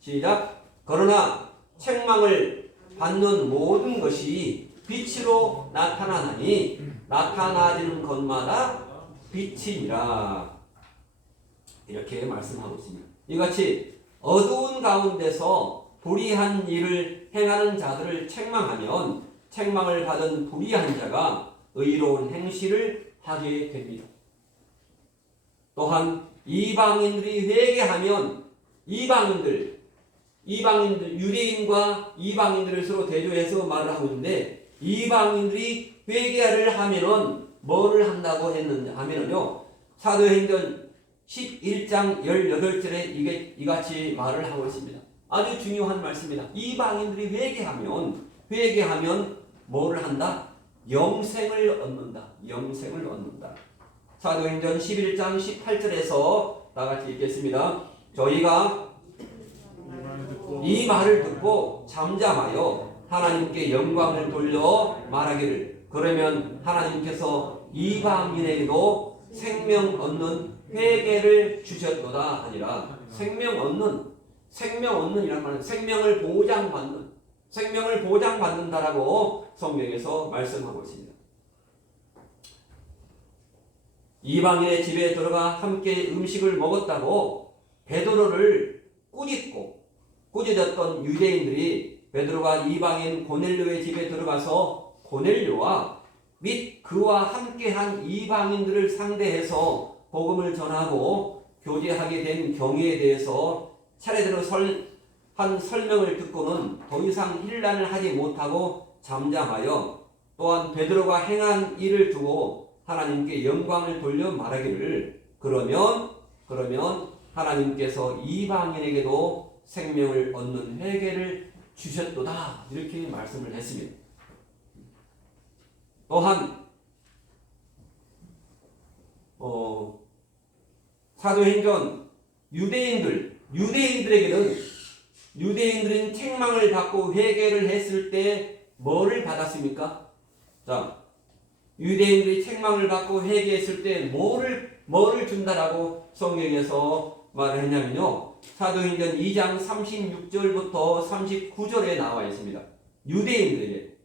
시작. 그러나 책망을 받는 모든 것이 빛으로 나타나나니 나타나지는 것마다 빛이니라. 이렇게 말씀하고 있습니다. 이같이 어두운 가운데서 불의한 일을 행하는 자들을 책망하면 책망을 받은 불의한 자가 의로운 행실을 하게 됩니다. 또한 이방인들이 회개하면 유대인과 이방인들을 서로 대조해서 말을 하고 있는데 이방인들이 회개를 하면은 뭐를 한다고 하면은요. 사도행전 11장 18절에 이같이 말을 하고 있습니다. 아주 중요한 말씀입니다. 이방인들이 회개하면 뭐를 한다? 영생을 얻는다. 사도행전 11장 18절에서 다같이 읽겠습니다. 저희가 이 말을 듣고 잠잠하여 하나님께 영광을 돌려 말하기를 그러면 하나님께서 이방인에게도 생명 얻는 회개를 주셨도다 하니라. 생명 얻는이란 말은 생명을 보장받는다라고 성경에서 말씀하고 있습니다. 이방인의 집에 들어가 함께 음식을 먹었다고 베드로를 꾸짖었던 유대인들이 베드로가 이방인 고넬료의 집에 들어가서 고넬료와 및 그와 함께한 이방인들을 상대해서 복음을 전하고 교제하게 된 경위에 대해서 차례대로 한 설명을 듣고는 더 이상 힐난을 하지 못하고 잠잠하여 또한 베드로가 행한 일을 두고 하나님께 영광을 돌려 말하기를 그러면 하나님께서 이방인에게도 생명을 얻는 회개를 주셨도다 이렇게 말씀을 했습니다. 또한 사도행전 유대인들은 책망을 받고 회개를 했을 때 뭐를 받았습니까? 자, 유대인들이 책망을 받고 회개했을 때 뭐를 준다라고 성경에서 말을 했냐면요. 사도행전 2장 36절부터 39절에 나와 있습니다. 유대인들이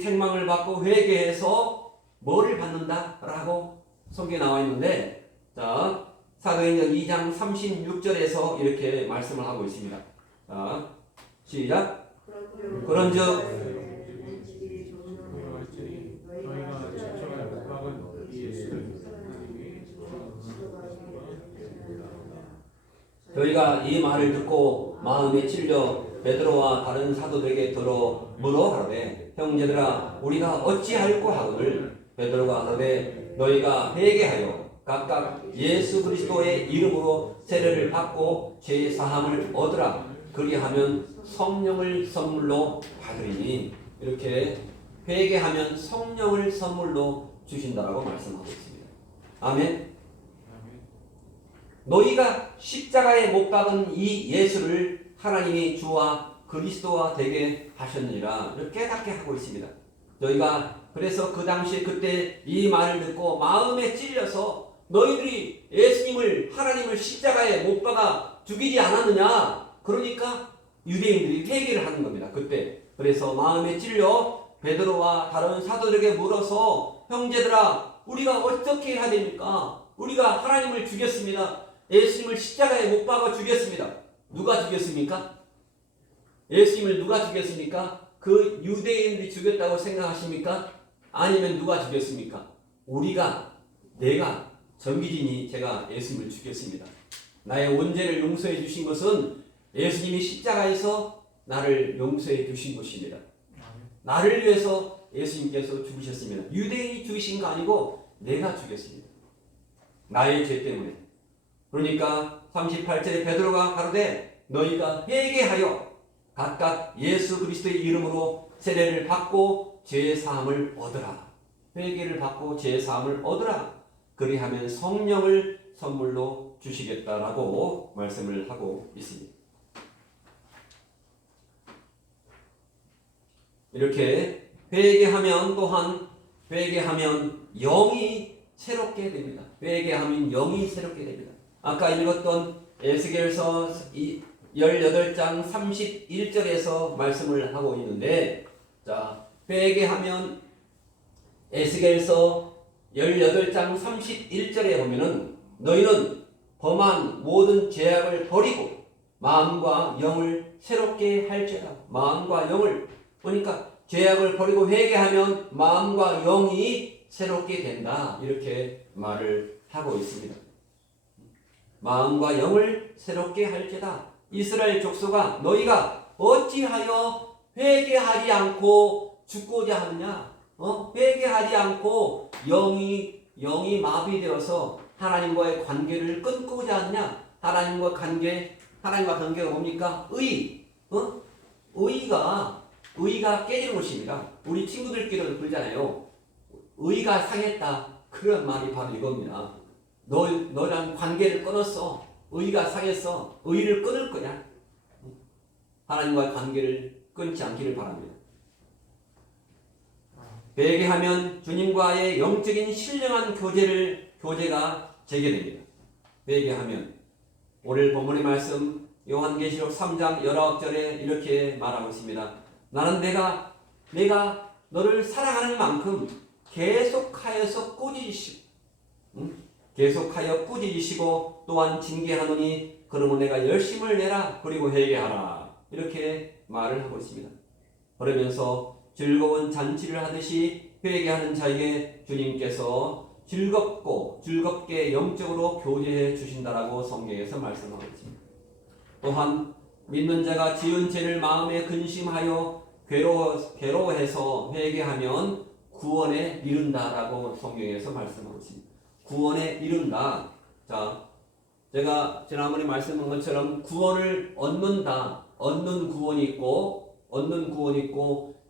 책망을 받고 회개해서 뭐를 받는다라고 성경에 나와 있는데 자, 사도행전 2장 36절에서 이렇게 말씀을 하고 있습니다. 자, 시작. 그런즉 저희가 이 말을 듣고 마음에 찔려 베드로와 다른 사도들에게 물어 가로되 형제들아 우리가 어찌할꼬 하거늘 베드로가 가로되 너희가 회개하여 각각 예수 그리스도의 이름으로 세례를 받고 죄 사함을 얻으라. 그리하면 성령을 선물로 받으리니. 이렇게 회개하면 성령을 선물로 주신다라고 말씀하고 있습니다. 아멘. 너희가 십자가에 못 박은 이 예수를 하나님이 주와 그리스도와 되게 하셨느니라. 이렇게 깨닫게 하고 있습니다. 너희가 그래서 그 당시에 그때 이 말을 듣고 마음에 찔려서 너희들이 예수님을 하나님을 십자가에 못 박아 죽이지 않았느냐. 그러니까 유대인들이 회개를 하는 겁니다. 그때. 그래서 마음에 찔려 베드로와 다른 사도들에게 물어서 형제들아 우리가 어떻게 해야 됩니까? 우리가 하나님을 죽였습니다. 예수님을 십자가에 못 박아 죽였습니다. 누가 죽였습니까? 예수님을 누가 죽였습니까? 그 유대인들이 죽였다고 생각하십니까? 아니면 누가 죽였습니까? 내가 정기진이 제가 예수님을 죽였습니다. 나의 원죄를 용서해 주신 것은 예수님이 십자가에서 나를 용서해 주신 것입니다. 나를 위해서 예수님께서 죽으셨습니다. 유대인이 죽이신 거 아니고 내가 죽였습니다. 나의 죄 때문에. 그러니까 38절에 베드로가 가로되 너희가 회개하여 각각 예수 그리스도의 이름으로 세례를 받고 죄 사함을 얻으라. 회개를 받고 죄 사함을 얻으라. 그리하면 성령을 선물로 주시겠다라고 말씀을 하고 있습니다. 이렇게 회개하면 또한 회개하면 영이 새롭게 됩니다. 회개하면 영이 새롭게 됩니다. 아까 읽었던 에스겔서 18장 31절에서 말씀을 하고 있는데, 자, 회개하면 에스겔서 18장 31절에 보면은 너희는 범한 모든 죄악을 버리고 마음과 영을 새롭게 할지어다. 마음과 영을, 그러니까 죄악을 버리고 회개하면 마음과 영이 새롭게 된다. 이렇게 말을 하고 있습니다. 마음과 영을 새롭게 할지어다. 이스라엘 족속아 너희가 어찌하여 회개하지 않고 죽고자 하느냐? 회개하지 않고 영이 마비되어서 하나님과의 관계를 끊고자 하느냐? 하나님과 관계가 뭡니까? 의가 깨지는 것입니다. 우리 친구들끼리도 그러잖아요. 의가 상했다. 그런 말이 바로 이겁니다. 너랑 관계를 끊었어. 의가 상했어. 의를 끊을 거냐? 하나님과의 관계를 끊지 않기를 바랍니다. 회개하면 주님과의 영적인 신령한 교제가 재개됩니다. 회개하면 오늘 본문의 말씀 요한계시록 3장 19절에 이렇게 말하고 있습니다. 나는 내가 너를 사랑하는 만큼 계속하여 꾸짖으시고 또한 징계하노니 그러면 내가 열심을 내라 그리고 회개하라. 이렇게 말을 하고 있습니다. 그러면서 즐거운 잔치를 하듯이 회개하는 자에게 주님께서 즐겁게 영적으로 교제해 주신다라고 성경에서 말씀하고 있습니다. 또한 믿는 자가 지은 죄를 마음에 근심하여 괴로워해서 회개하면 구원에 이른다라고 성경에서 말씀하고 있습니다. 구원에 이른다. 자, 제가 지난번에 말씀한 것처럼 구원을 얻는 구원이 있고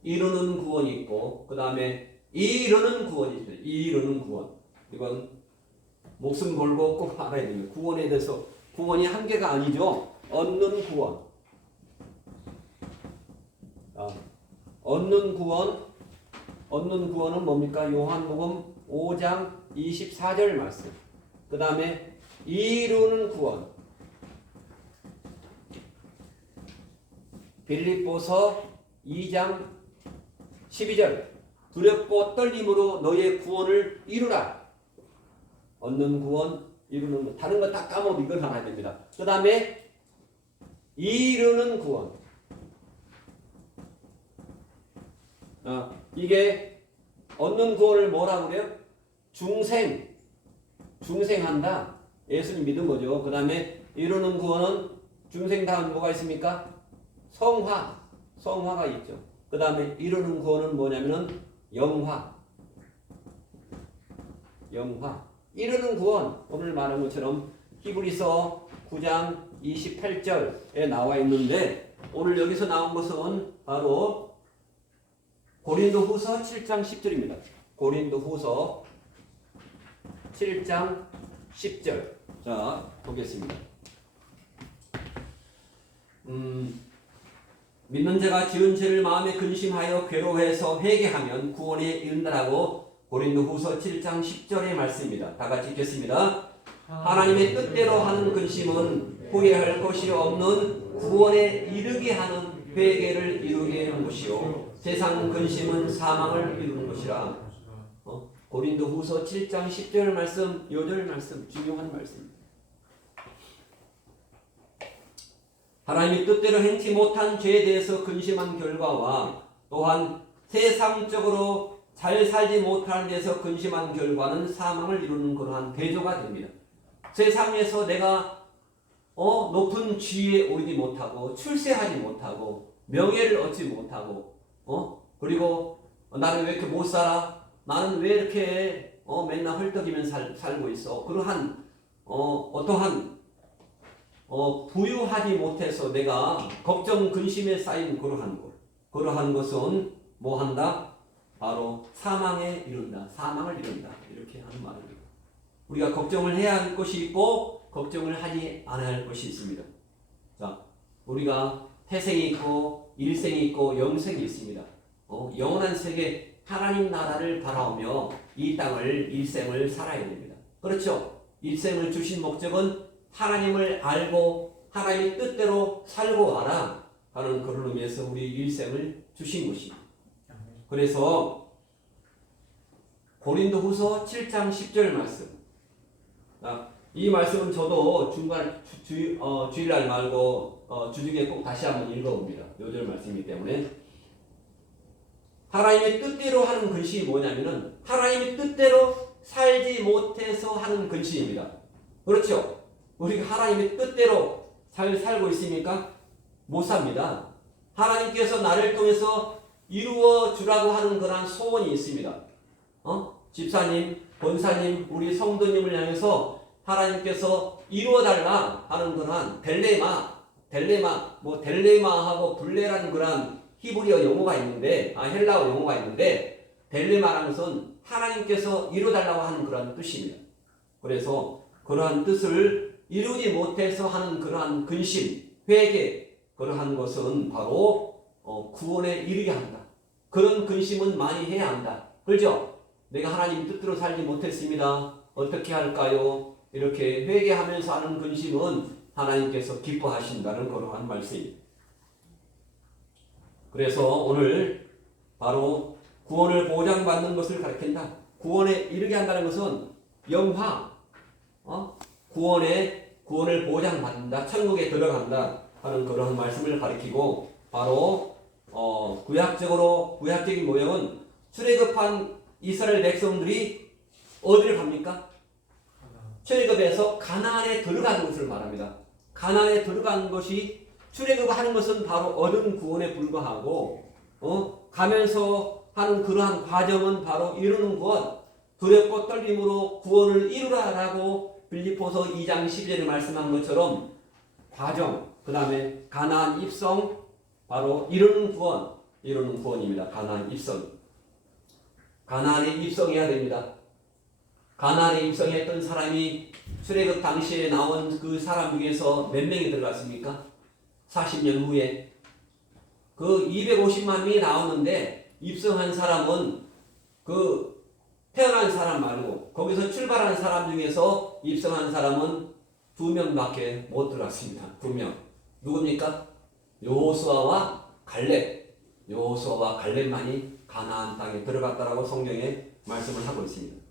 이루는 구원이 있고 그 다음에 이루는 구원이 있습니다. 이루는 구원. 이건 목숨 걸고 꼭 알아야 됩니다. 구원에 대해서 구원이 한계가 아니죠. 얻는 구원. 얻는 구원은 뭡니까? 요한복음 5장 24절 말씀. 그 다음에 이루는 구원. 빌립보서 2장 12절. 두렵고 떨림으로 너의 구원을 이루라. 얻는 구원, 이루는 구원. 다른 거 다 까먹고 이걸 알아야 됩니다. 그 다음에 이루는 구원. 이게 얻는 구원을 뭐라고 그래요? 중생한다. 예수님 믿은 거죠. 그 다음에 이루는 구원은 중생 다음 뭐가 있습니까? 성화가 있죠. 그 다음에 이루는 구원은 뭐냐면은 영화. 이루는 구원, 오늘 말한 것처럼 히브리서 9장 28절에 나와 있는데 오늘 여기서 나온 것은 바로 고린도후서 7장 10절입니다. 고린도후서 7장 10절. 자, 보겠습니다. 믿는 자가 지은 죄를 마음에 근심하여 괴로워해서 회개하면 구원에 이른다라고 고린도후서 7장 10절의 말씀입니다. 다 같이 읽겠습니다. 하나님의 뜻대로 하는 근심은 후회할 것이 없는 구원에 이르게 하는 회개를 이루게 하는 것이요 세상 근심은 사망을 이루는 것이라. 고린도후서 7장 10절 말씀, 요절 말씀, 중요한 말씀입니다. 하나님의 뜻대로 행치 못한 죄에 대해서 근심한 결과와 또한 세상적으로 잘 살지 못하는 데서 근심한 결과는 사망을 이루는 그러한 대조가 됩니다. 세상에서 내가 높은 지위에 오르지 못하고 출세하지 못하고 명예를 얻지 못하고 그리고 나는 왜 이렇게 못 살아? 나는 왜 이렇게 맨날 헐떡이면서 살고 있어? 그러한 어떠한 부유하지 못해서 내가 걱정 근심에 쌓인 그러한 것은 뭐 한다? 바로 사망에 이른다. 사망을 이른다. 이렇게 하는 말입니다. 우리가 걱정을 해야 할 것이 있고 걱정을 하지 않아야 할 것이 있습니다. 자, 우리가 태생이 있고 일생이 있고 영생이 있습니다. 영원한 세계 하나님 나라를 바라오며 이 땅을 일생을 살아야 됩니다. 그렇죠? 일생을 주신 목적은 하나님을 알고 하나님의 뜻대로 살고 와라 하는 그런 의미에서 우리 일생을 주신 것입니다. 그래서 고린도후서 7장 10절 말씀, 이 말씀은 저도 주일날 말고 주중에 꼭 다시 한번 읽어봅니다. 요절 말씀이기 때문에 하나님의 뜻대로 하는 근심이 뭐냐면은 하나님의 뜻대로 살지 못해서 하는 근심입니다. 그렇죠? 우리가 하나님의 뜻대로 잘 살고 있습니까? 못 삽니다. 하나님께서 나를 통해서 이루어 주라고 하는 그런 소원이 있습니다. 집사님, 권사님, 우리 성도님을 향해서 하나님께서 이루어달라 하는 그런 델레마하고 블레라는 그런 히브리어 용어가 있는데, 헬라어 용어가 있는데, 델레마라는 것은 하나님께서 이루어달라고 하는 그런 뜻입니다. 그래서 그러한 뜻을 이루지 못해서 하는 그러한 근심, 회개, 그러한 것은 바로 구원에 이르게 한다. 그런 근심은 많이 해야 한다. 그렇죠? 내가 하나님 뜻대로 살지 못했습니다. 어떻게 할까요? 이렇게 회개하면서 하는 근심은 하나님께서 기뻐하신다는 그러한 말씀입니다. 그래서 오늘 바로 구원을 보장받는 것을 가리킨다. 구원에 이르게 한다는 것은 영화, 구원을 보장받는다. 천국에 들어간다 하는 그런 말씀을 가리키고 바로 구약적인 모형은 출애굽한 이스라엘 백성들이 어디를 갑니까? 출애굽에서 가나안에 들어가는 것을 말합니다. 가나안에 들어간 것이 출애굽하는 것은 바로 얻은 구원에 불과하고 가면서 하는 그러한 과정은 바로 이루는 구원, 두렵고 떨림으로 구원을 이루라라고 빌립보서 2장 12절에 말씀한 것처럼 과정, 그 다음에 가나안 입성, 바로 이루는 구원입니다. 가나안 입성. 가나안에 입성해야 됩니다. 가나안에 입성했던 사람이 출애굽 당시에 나온 그 사람 중에서 몇 명이 들어갔습니까? 40년 후에 그 250만 명이 나오는데 입성한 사람은 그 태어난 사람 말고 거기서 출발한 사람 중에서 입성한 사람은 2명밖에 못 들어갔습니다. 2명. 누굽니까? 여호수아와 갈렙만이 가나안 땅에 들어갔다라고 성경에 말씀을 하고 있습니다.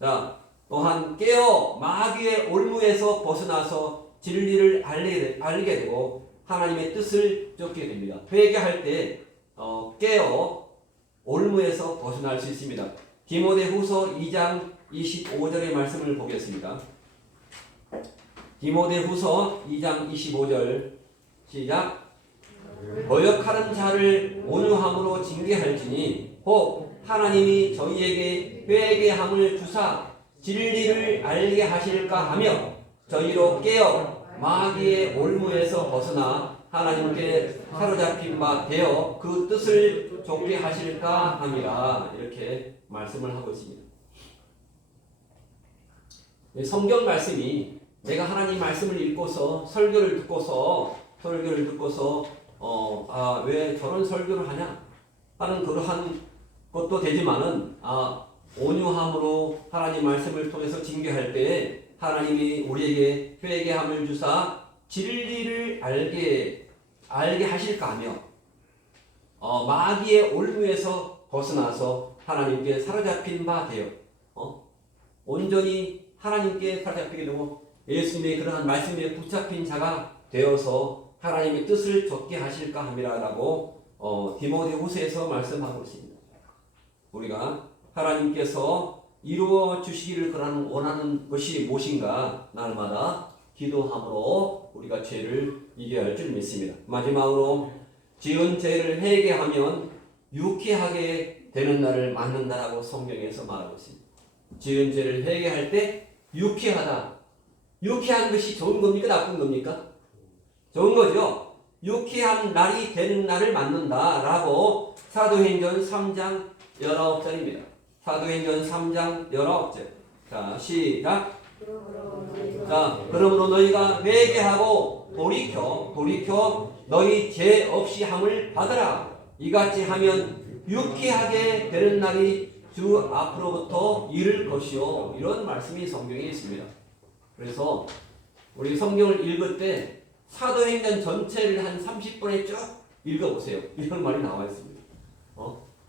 자, 또한 깨어 마귀의 올무에서 벗어나서 진리를 알게 되고 하나님의 뜻을 쫓게 됩니다. 회개할 때 깨어 올무에서 벗어날 수 있습니다. 디모데후서 2장 25절의 말씀을 보겠습니다. 디모데후서 2장 25절 시작. 거역하는 자를 온유함으로 징계할지니 혹 하나님이 저희에게 회개함을 주사 진리를 알게 하실까 하며 저희로 깨어 마귀의 올무에서 벗어나 하나님께 사로잡힌 바 되어 그 뜻을 좇게 하실까 함이라. 이렇게 말씀을 하고 있습니다. 성경 말씀이 내가 하나님 말씀을 읽고서 설교를 듣고서 왜 저런 설교를 하냐 하는 그러한 것도 되지만은 온유함으로 하나님 말씀을 통해서 징계할 때에 하나님이 우리에게 회개함을 주사 진리를 알게 하실까 하며 마귀의 올무에서 벗어나서 하나님께 사로잡힌 바 되어 온전히 하나님께 사로잡히게 되고 예수님의 그러한 말씀에 붙잡힌 자가 되어서 하나님의 뜻을 좇게 하실까 함이라라고 디모데후서에서 말씀하고 있습니다. 우리가 하나님께서 이루어 주시기를 원하는 것이 무엇인가 날마다 기도함으로 우리가 죄를 이겨야 할 줄 믿습니다. 마지막으로 지은 죄를 회개하면 유쾌하게 되는 날을 맞는다라고 성경에서 말하고 있습니다. 지은 죄를 회개할 때 유쾌하다. 유쾌한 것이 좋은 겁니까? 나쁜 겁니까? 좋은 거죠. 유쾌한 날이 되는 날을 맞는다라고 사도행전 3장 19절입니다. 사도행전 3장 19절. 자, 시작. 자, 그러므로 너희가 회개하고 돌이켜 너희 죄 없이 함을 받으라. 이같이 하면 유쾌하게 되는 날이 주 앞으로부터 이를 것이요. 이런 말씀이 성경에 있습니다. 그래서 우리 성경을 읽을 때 사도행전 전체를 한 30분에 쭉 읽어보세요. 이런 말이 나와 있습니다.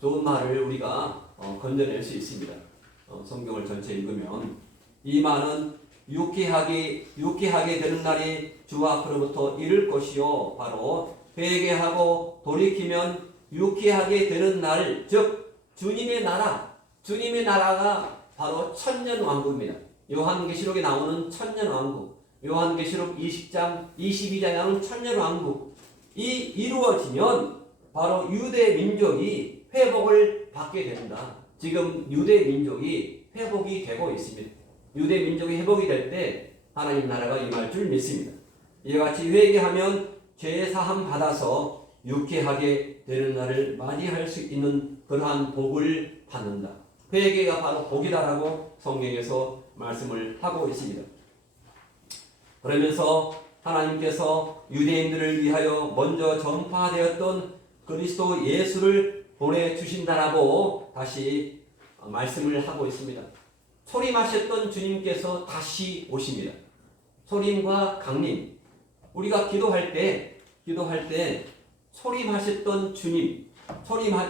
좋은 말을 우리가 건져낼 수 있습니다. 성경을 전체 읽으면 이 말은 유쾌하게 되는 날이 주 앞으로부터 이를 것이요. 바로 회개하고 돌이키면 유쾌하게 되는 날, 즉 주님의 나라가 바로 천년왕국입니다. 요한계시록에 나오는 천년왕국, 요한계시록 20장, 22장에 나오는 천년왕국, 이루어지면 바로 유대 민족이 회복을 받게 된다. 지금 유대 민족이 회복이 되고 있습니다. 유대 민족이 회복이 될 때 하나님 나라가 임할 줄 믿습니다. 이와 같이 회개하면 죄 사함 받아서 유쾌하게 되는 날을 맞이할 수 있는 그러한 복을 받는다. 회개가 바로 복이다라고 성경에서 말씀을 하고 있습니다. 그러면서 하나님께서 유대인들을 위하여 먼저 전파되었던 그리스도 예수를 보내주신다라고 다시 말씀을 하고 있습니다. 초림하셨던 주님께서 다시 오십니다. 초림과 강림. 우리가 기도할 때 초림하셨던 주님.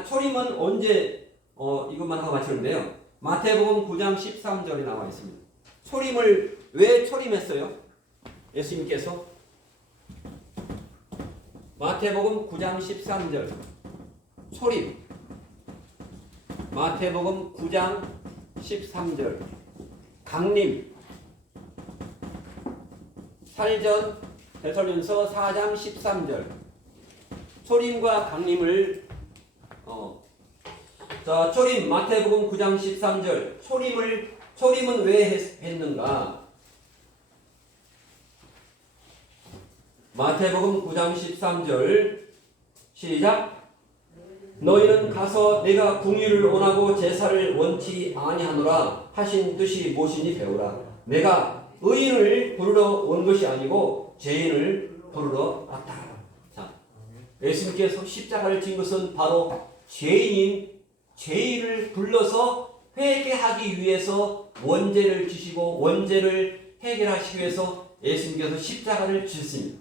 초림은 언제 이것만 하고 마치는데요. 마태복음 9장 13절에 나와 있습니다. 초림을 왜 초림했어요? 예수님께서 마태복음 9장 13절 초림. 마태복음 9장 13절 강림. 살전 데살로니가서 4장 13절 초림과 강림을 자, 초림 마태복음 9장 13절 초림은 왜 했는가? 마태복음 9장 13절 시작. 너희는 가서 내가 궁유를 원하고 제사를 원치 아니하노라 하신 뜻이 무엇이니 배우라. 내가 의인을 부르러 온 것이 아니고 죄인을 부르러 왔다. 자, 예수님께서 십자가를 진 것은 바로 죄인을 불러서 회개하기 위해서 원죄를 지시고 원죄를 해결하시기 위해서 예수님께서 십자가를 지셨습니다.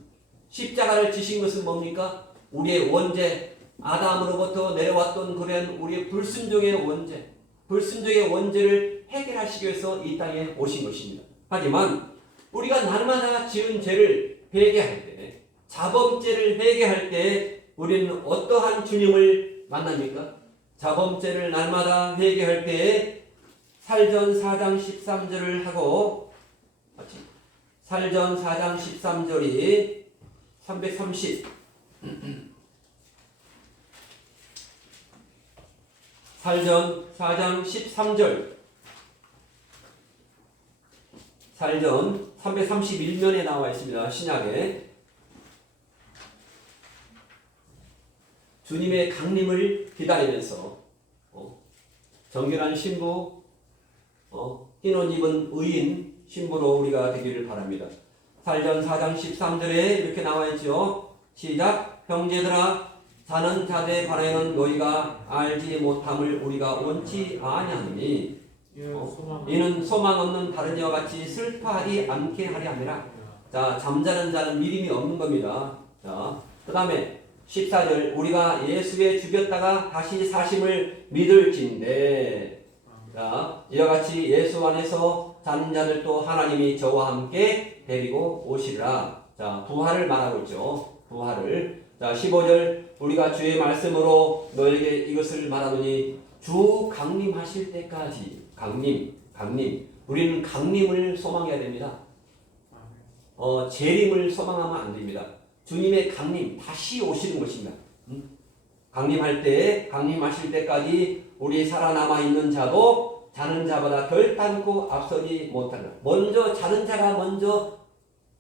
십자가를 지신 것은 뭡니까? 우리의 원죄, 아담으로부터 내려왔던 그런 우리의 불순종의 원죄를 해결하시기 위해서 이 땅에 오신 것입니다. 하지만 우리가 날마다 지은 죄를 회개할 때, 자범죄를 회개할 때 우리는 어떠한 주님을 만납니까? 자범죄를 날마다 회개할 때 살전 4장 13절을 하고 살전 4장 13절이 330 살전 4장 13절 살전 331면에 나와 있습니다. 신약에 주님의 강림을 기다리면서 정결한 신부, 흰 옷 입은 의인 신부로 우리가 되기를 바랍니다. 살전 4장 13절에 이렇게 나와 있죠. 시작. 형제들아, 자는 자들에 관하여는 너희가 알지 못함을 우리가 원치 아니하노니 이는 소망 없는 다른 이와 같이 슬퍼하지 않게 하려 함이라. 자, 잠자는 자는 믿음이 없는 겁니다. 자, 그 다음에 14절, 우리가 예수에 죽였다가 다시 사심을 믿을진대. 자, 이와 같이 예수 안에서 자는 자들도 하나님이 저와 함께 데리고 오시리라. 자, 부활을 말하고 있죠. 부활을. 자, 15절, 우리가 주의 말씀으로 너에게 이것을 말하노니 주 강림하실 때까지. 강림. 우리는 강림을 소망해야 됩니다. 재림을 소망하면 안 됩니다. 주님의 강림, 다시 오시는 것입니다. 강림하실 때까지 우리 살아남아 있는 자도 자는 자보다 결단코 앞서지 못한다. 먼저 자는 자가 먼저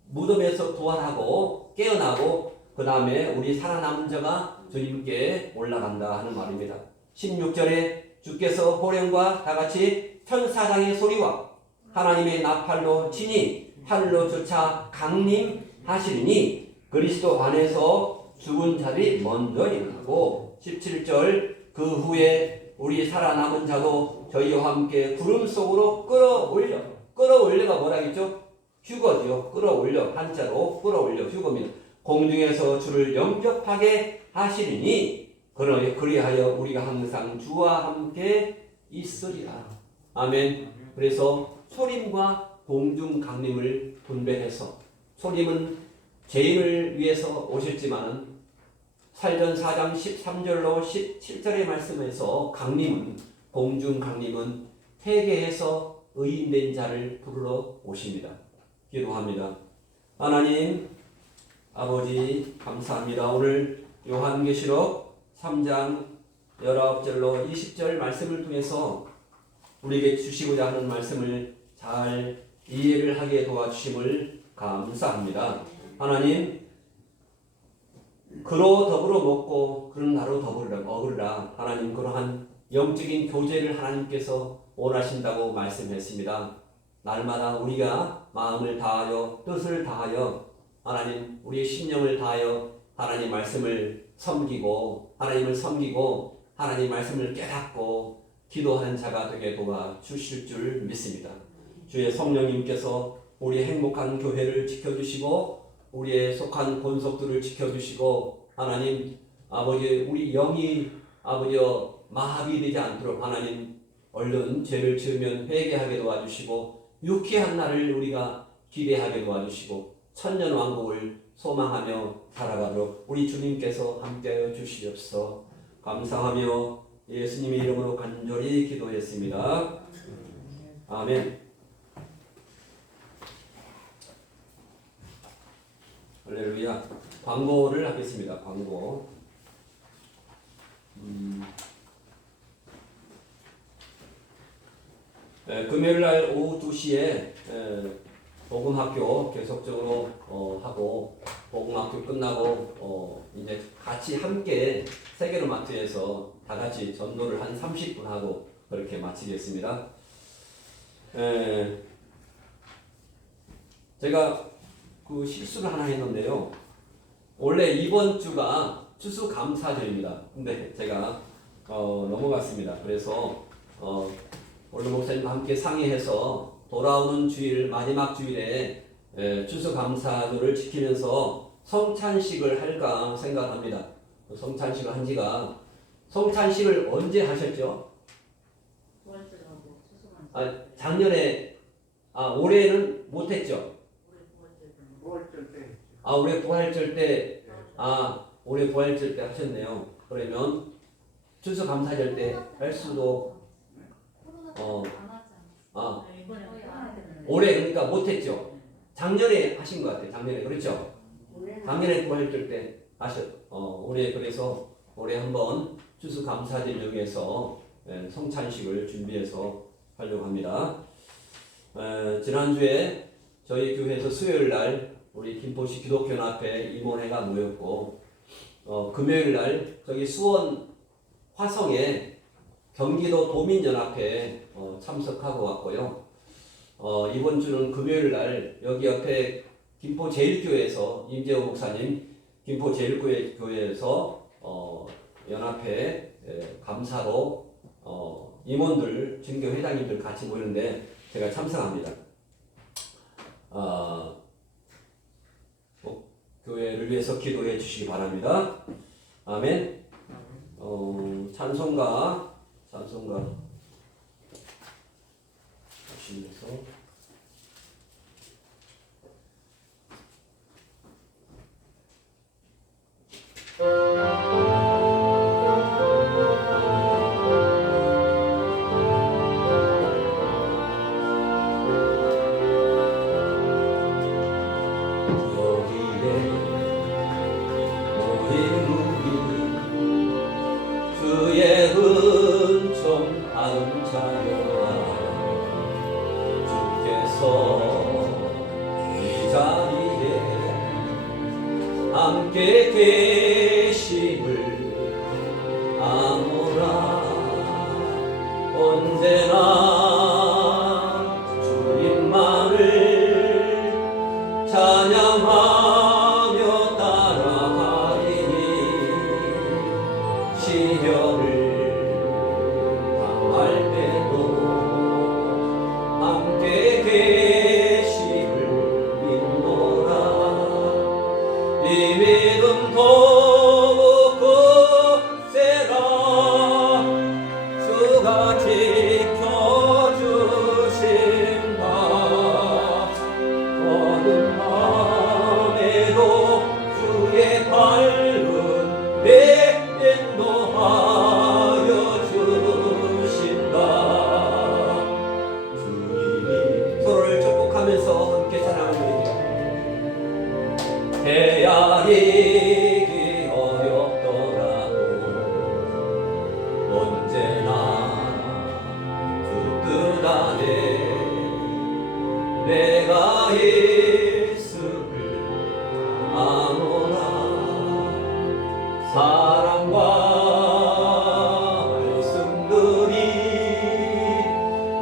무덤에서 부활하고 깨어나고 그 다음에 우리 살아남은 자가 주님께 올라간다 하는 말입니다. 16절에 주께서 호령과 다같이 천사장의 소리와 하나님의 나팔로 치니 하늘로 쫓아 강림하시리니 그리스도 안에서 죽은 자들이 먼저 일어나고 17절 그 후에 우리 살아남은 자도 저희와 함께 구름 속으로 끌어올려가 뭐라겠죠? 휴거죠. 끌어올려, 한자로 끌어올려, 휴거입니다. 공중에서 주를 영접하게 하시리니 그리하여 우리가 항상 주와 함께 있으리라. 아멘. 그래서 소림과 공중 강림을 분별해서, 소림은 죄인을 위해서 오셨지만 살전 4장 13절로 17절의 말씀에서 강림은, 공중 강림은 회개해서 의인된 자를 부르러 오십니다. 기도합니다. 하나님 아버지 감사합니다. 오늘 요한계시록 3장 19절로 20절 말씀을 통해서 우리에게 주시고자 하는 말씀을 잘 이해를 하게 도와주심을 감사합니다. 하나님, 그로 더불어 먹고 그런 나로 더불어 먹으라. 하나님, 그러한 영적인 교제를 하나님께서 원하신다고 말씀했습니다. 날마다 우리가 마음을 다하여 뜻을 다하여 하나님, 우리의 심령을 다하여 하나님 말씀을 섬기고 하나님을 섬기고 하나님 말씀을 깨닫고 기도하는 자가 되게 도와주실 줄 믿습니다. 주의 성령님께서 우리의 행복한 교회를 지켜주시고 우리의 속한 본속들을 지켜주시고 하나님 아버지 우리 영이 아버지여 마비되지 않도록 하나님 얼른 죄를 지으면 회개하게 도와주시고 유쾌한 날을 우리가 기대하게 도와주시고 천년왕국을 소망하며 살아가도록 우리 주님께서 함께하여 주시옵소서. 감사하며 예수님의 이름으로 간절히 기도했습니다. 아멘. 할렐루야. 광고를 하겠습니다. 광고. 금요일날 오후 2시에 복음학교 계속적으로 하고 복음학교 끝나고 이제 같이 함께 세계로마트에서 다 같이 전도를 한 30분 하고 그렇게 마치겠습니다. 제가 그 실수를 하나 했는데요. 원래 이번 주가 추수감사절입니다. 근데 제가 넘어갔습니다. 그래서 원로 목사님과 함께 상의해서 돌아오는 주일 마지막 주일에 추수감사절을 지키면서 성찬식을 할까 생각합니다. 성찬식을 한 지가 성찬식을 언제 하셨죠? 작년에 올해는 못했죠. 올해 부활절 때 올해 부활절 때 하셨네요. 그러면 추수감사절 때 할 수도 올해 그러니까 못했죠. 작년에 하신 것 같아요. 작년에 그렇죠. 작년에 부활절 때 올해 그래서 올해 한번 추수감사절 중에서 성찬식을 준비해서 하려고 합니다. 지난주에 저희 교회에서 수요일 날 우리 김포시 기독교연합회 임원회가 모였고 금요일 날 저기 수원 화성에 경기도 도민연합회에 참석하고 왔고요. 이번 주는 금요일 날 여기 옆에 김포제일교회에서 임재호 목사님 김포제일교회에서 연합회 감사로 임원들, 증교 회장님들 같이 모이는데 제가 참석합니다. 교회를 위해서 기도해 주시기 바랍니다. 아멘. 찬송가 하시면서 주의 은총 받은 자여라 주께서 이 자리에 함께 계심을 아노라 언제나 주님만을 찬양하며 따라가리니 시련을 당할 때도 함께 계심을 믿노라 이 믿음 더욱 굳세라 주가 지켜주신다 어느 밤에도 주의 밝은 내 인도하여 주신다. 주님이 서로를 축복하면서 함께 찬양합니다. 헤아리기 어렵더라도 언제나 그 뜻 안에 내가 있음을 아노라 사랑과 말씀들이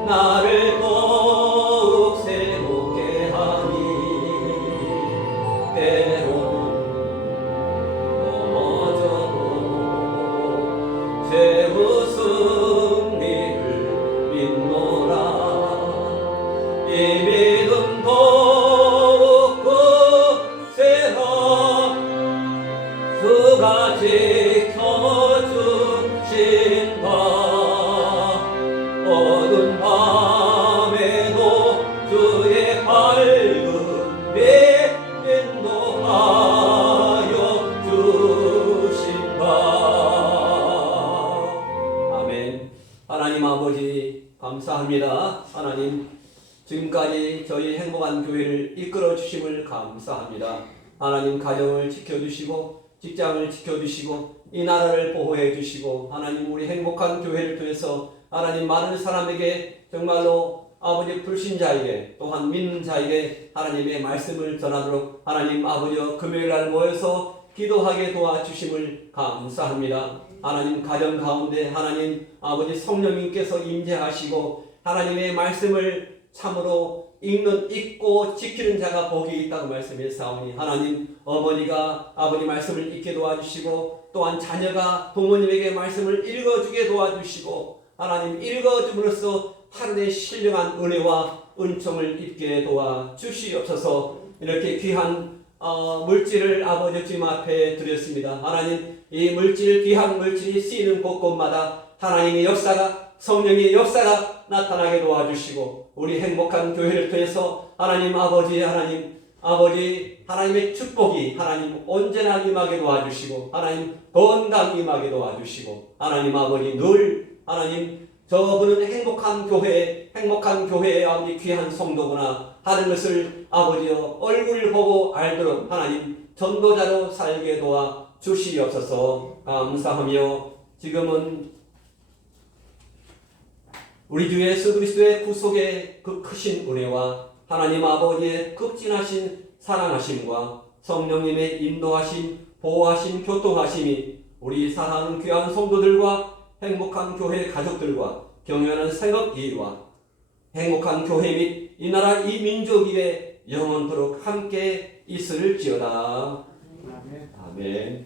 나를 더욱 새롭게 하니 때로는 넘어져도 최후 승리를 믿노라 이 믿음 더욱 굳세라 주가 지켜주신다 어두운 밤에도 주의 밝은 내 인도하여 주신다. 아멘. 하나님 아버지 감사합니다. 하나님 지금까지 저희 행복한 교회를 이끌어 주심을 감사합니다. 하나님 가정을 지켜주시고 직장을 지켜주시고 이 나라를 보호해 주시고 하나님 우리 행복한 교회를 통해서 하나님 많은 사람에게 정말로 아버지 불신자에게 또한 믿는 자에게 하나님의 말씀을 전하도록 하나님 아버지여 금요일날 모여서 기도하게 도와주심을 감사합니다. 하나님 가정 가운데 하나님 아버지 성령님께서 임재하시고 하나님의 말씀을 참으로 읽고 지키는 자가 복이 있다고 말씀했사오니 하나님 어머니가 아버지 말씀을 읽게 도와주시고 또한 자녀가 부모님에게 말씀을 읽어주게 도와주시고 하나님 읽어줌으로써 하늘의 신령한 은혜와 은총을 입게 도와주시옵소서. 이렇게 귀한 물질을 아버지 주님 앞에 드렸습니다. 하나님 이 물질 귀한 물질이 쓰이는 곳곳마다 하나님의 역사가 성령의 역사가 나타나게 도와주시고 우리 행복한 교회를 통해서 하나님 아버지 하나님의 축복이 하나님 언제나 임하게 도와주시고 하나님 건강 임하게 도와주시고 하나님 아버지 늘 하나님 저분은 행복한 교회의 아버지 귀한 성도구나 하는 것을 아버지여 얼굴을 보고 알도록 하나님 전도자로 살게 도와 주시옵소서. 감사하며 지금은 우리 주 예수 그리스도의 구속의 그 크신 은혜와 하나님 아버지의 극진하신 사랑하심과 성령님의 인도하심, 보호하심, 교통하심이 우리 사랑하는 귀한 성도들과 행복한 교회 가족들과 경영하는 생업 일과 행복한 교회 및 이 나라 이 민족 위에 영원토록 함께 있을지어다. 아멘.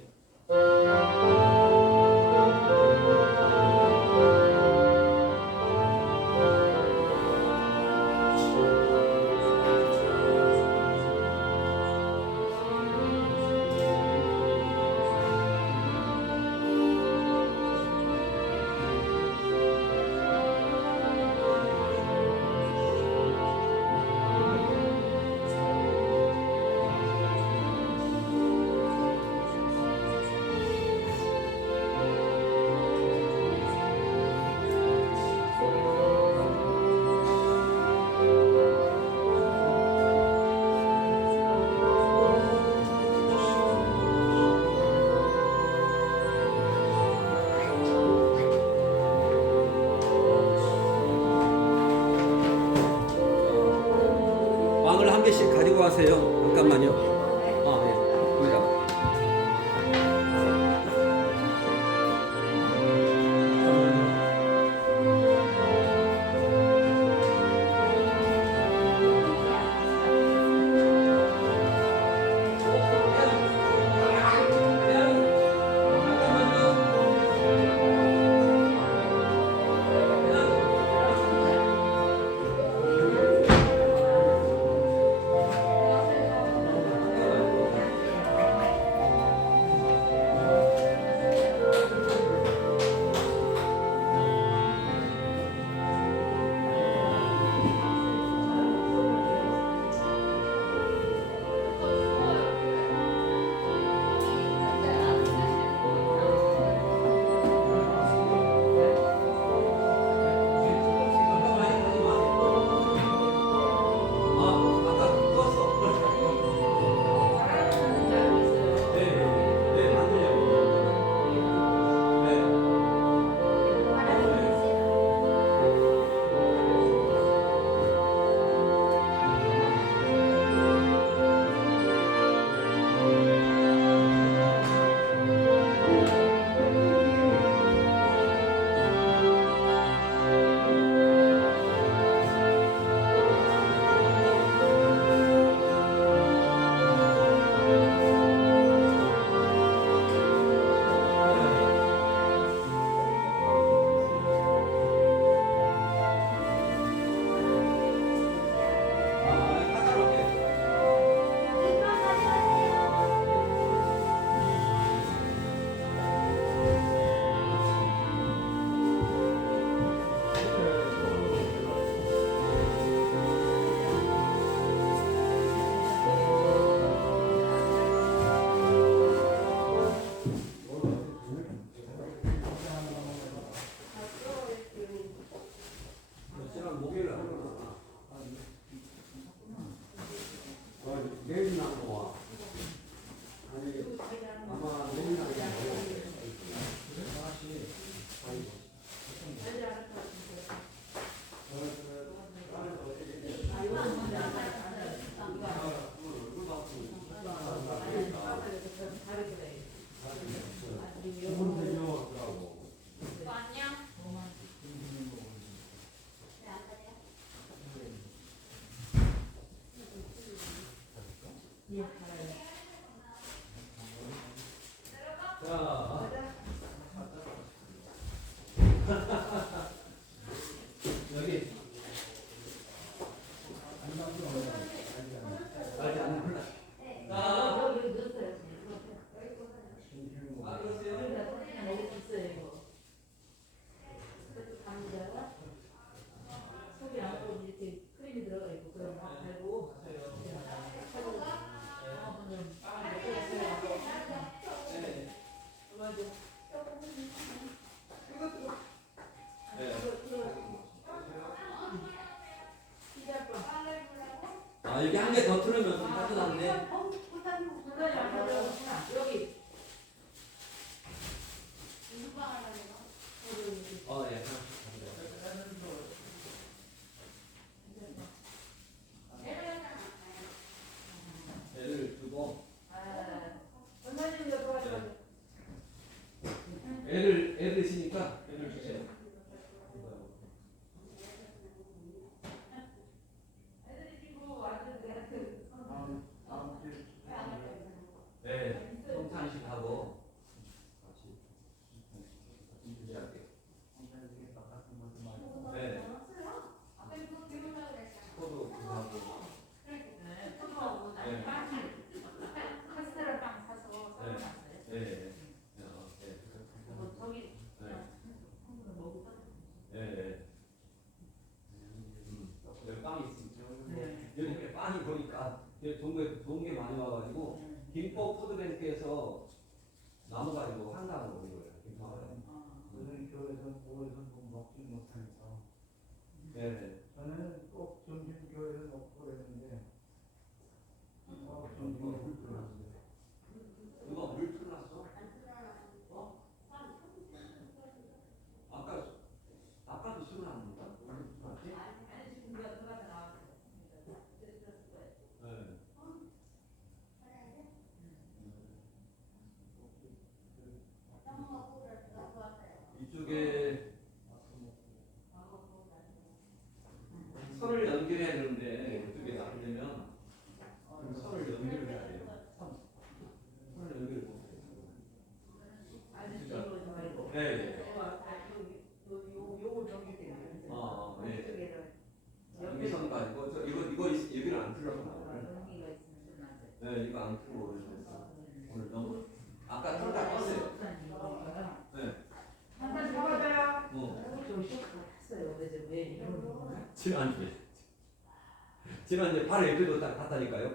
빵을 한 개씩 가지고 가세요. 잠깐만요. 예. 보이라. 여기 여기 한 개 더 틀으면 좀 따뜻한데. 여기 예. 애들 있으니까 애들 주세요. 네, 성찬식하고 같이 준비할게요. 네, 포도 그거 하고. 네. 카스테라빵 사서 썰어놨어요. 네, 네, 저기 네. 여기 빵이 있습니다. 여기 빵이 보니까 좋은 게 많이 와가지고 김포 푸드뱅크에서 나무 가지고 한강으로 온 거예요. 김포에. 저는 교회에서 모여서 먹지 못하니까 네. 저는 꼭 점심 교회에서 먹고 그랬는데 점심에 불편한데 누가 물 틀어놨어? 어? 아까도 술 나왔는가? 맞지? 네. 이쪽에 선을 연결해야 되는데 이쪽에 놔두려면 선을 연결을 해야 돼요. 선을 연결을 못해요. 네. 여기선 가지고 이거 여기를 안 틀어서 나와요. 네, 이거 안 틀고 오늘 너무 아까 틀다 껐어요. 네. 한잔 잡아줘요. 지난주에 바로 옆에도 딱 갔다니까요.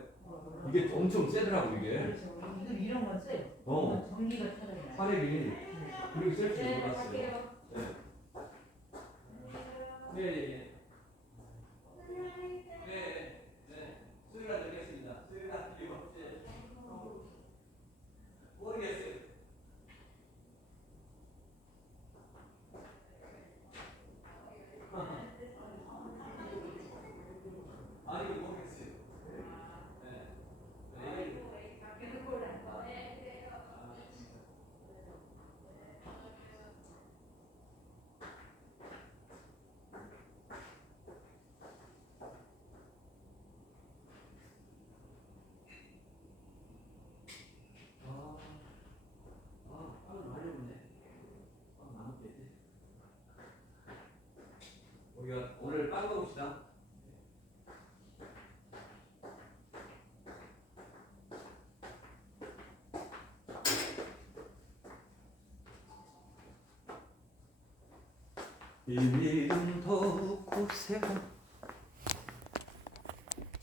이게 엄청 세더라고 이게. 이런 건 쎄. 전기가 터져요. 화력이 그렇게 셀 줄 몰랐어요. 갈게요. 네, 네, 수요일날 드리겠습니다. 수요일날 드리고 모르겠어요. 아니 모르겠어요. 네. 빵을 많이 먹네. 빵 많이 먹겠지. 우리가 오늘 빵 먹읍시다. 이 믿음 더 굳세고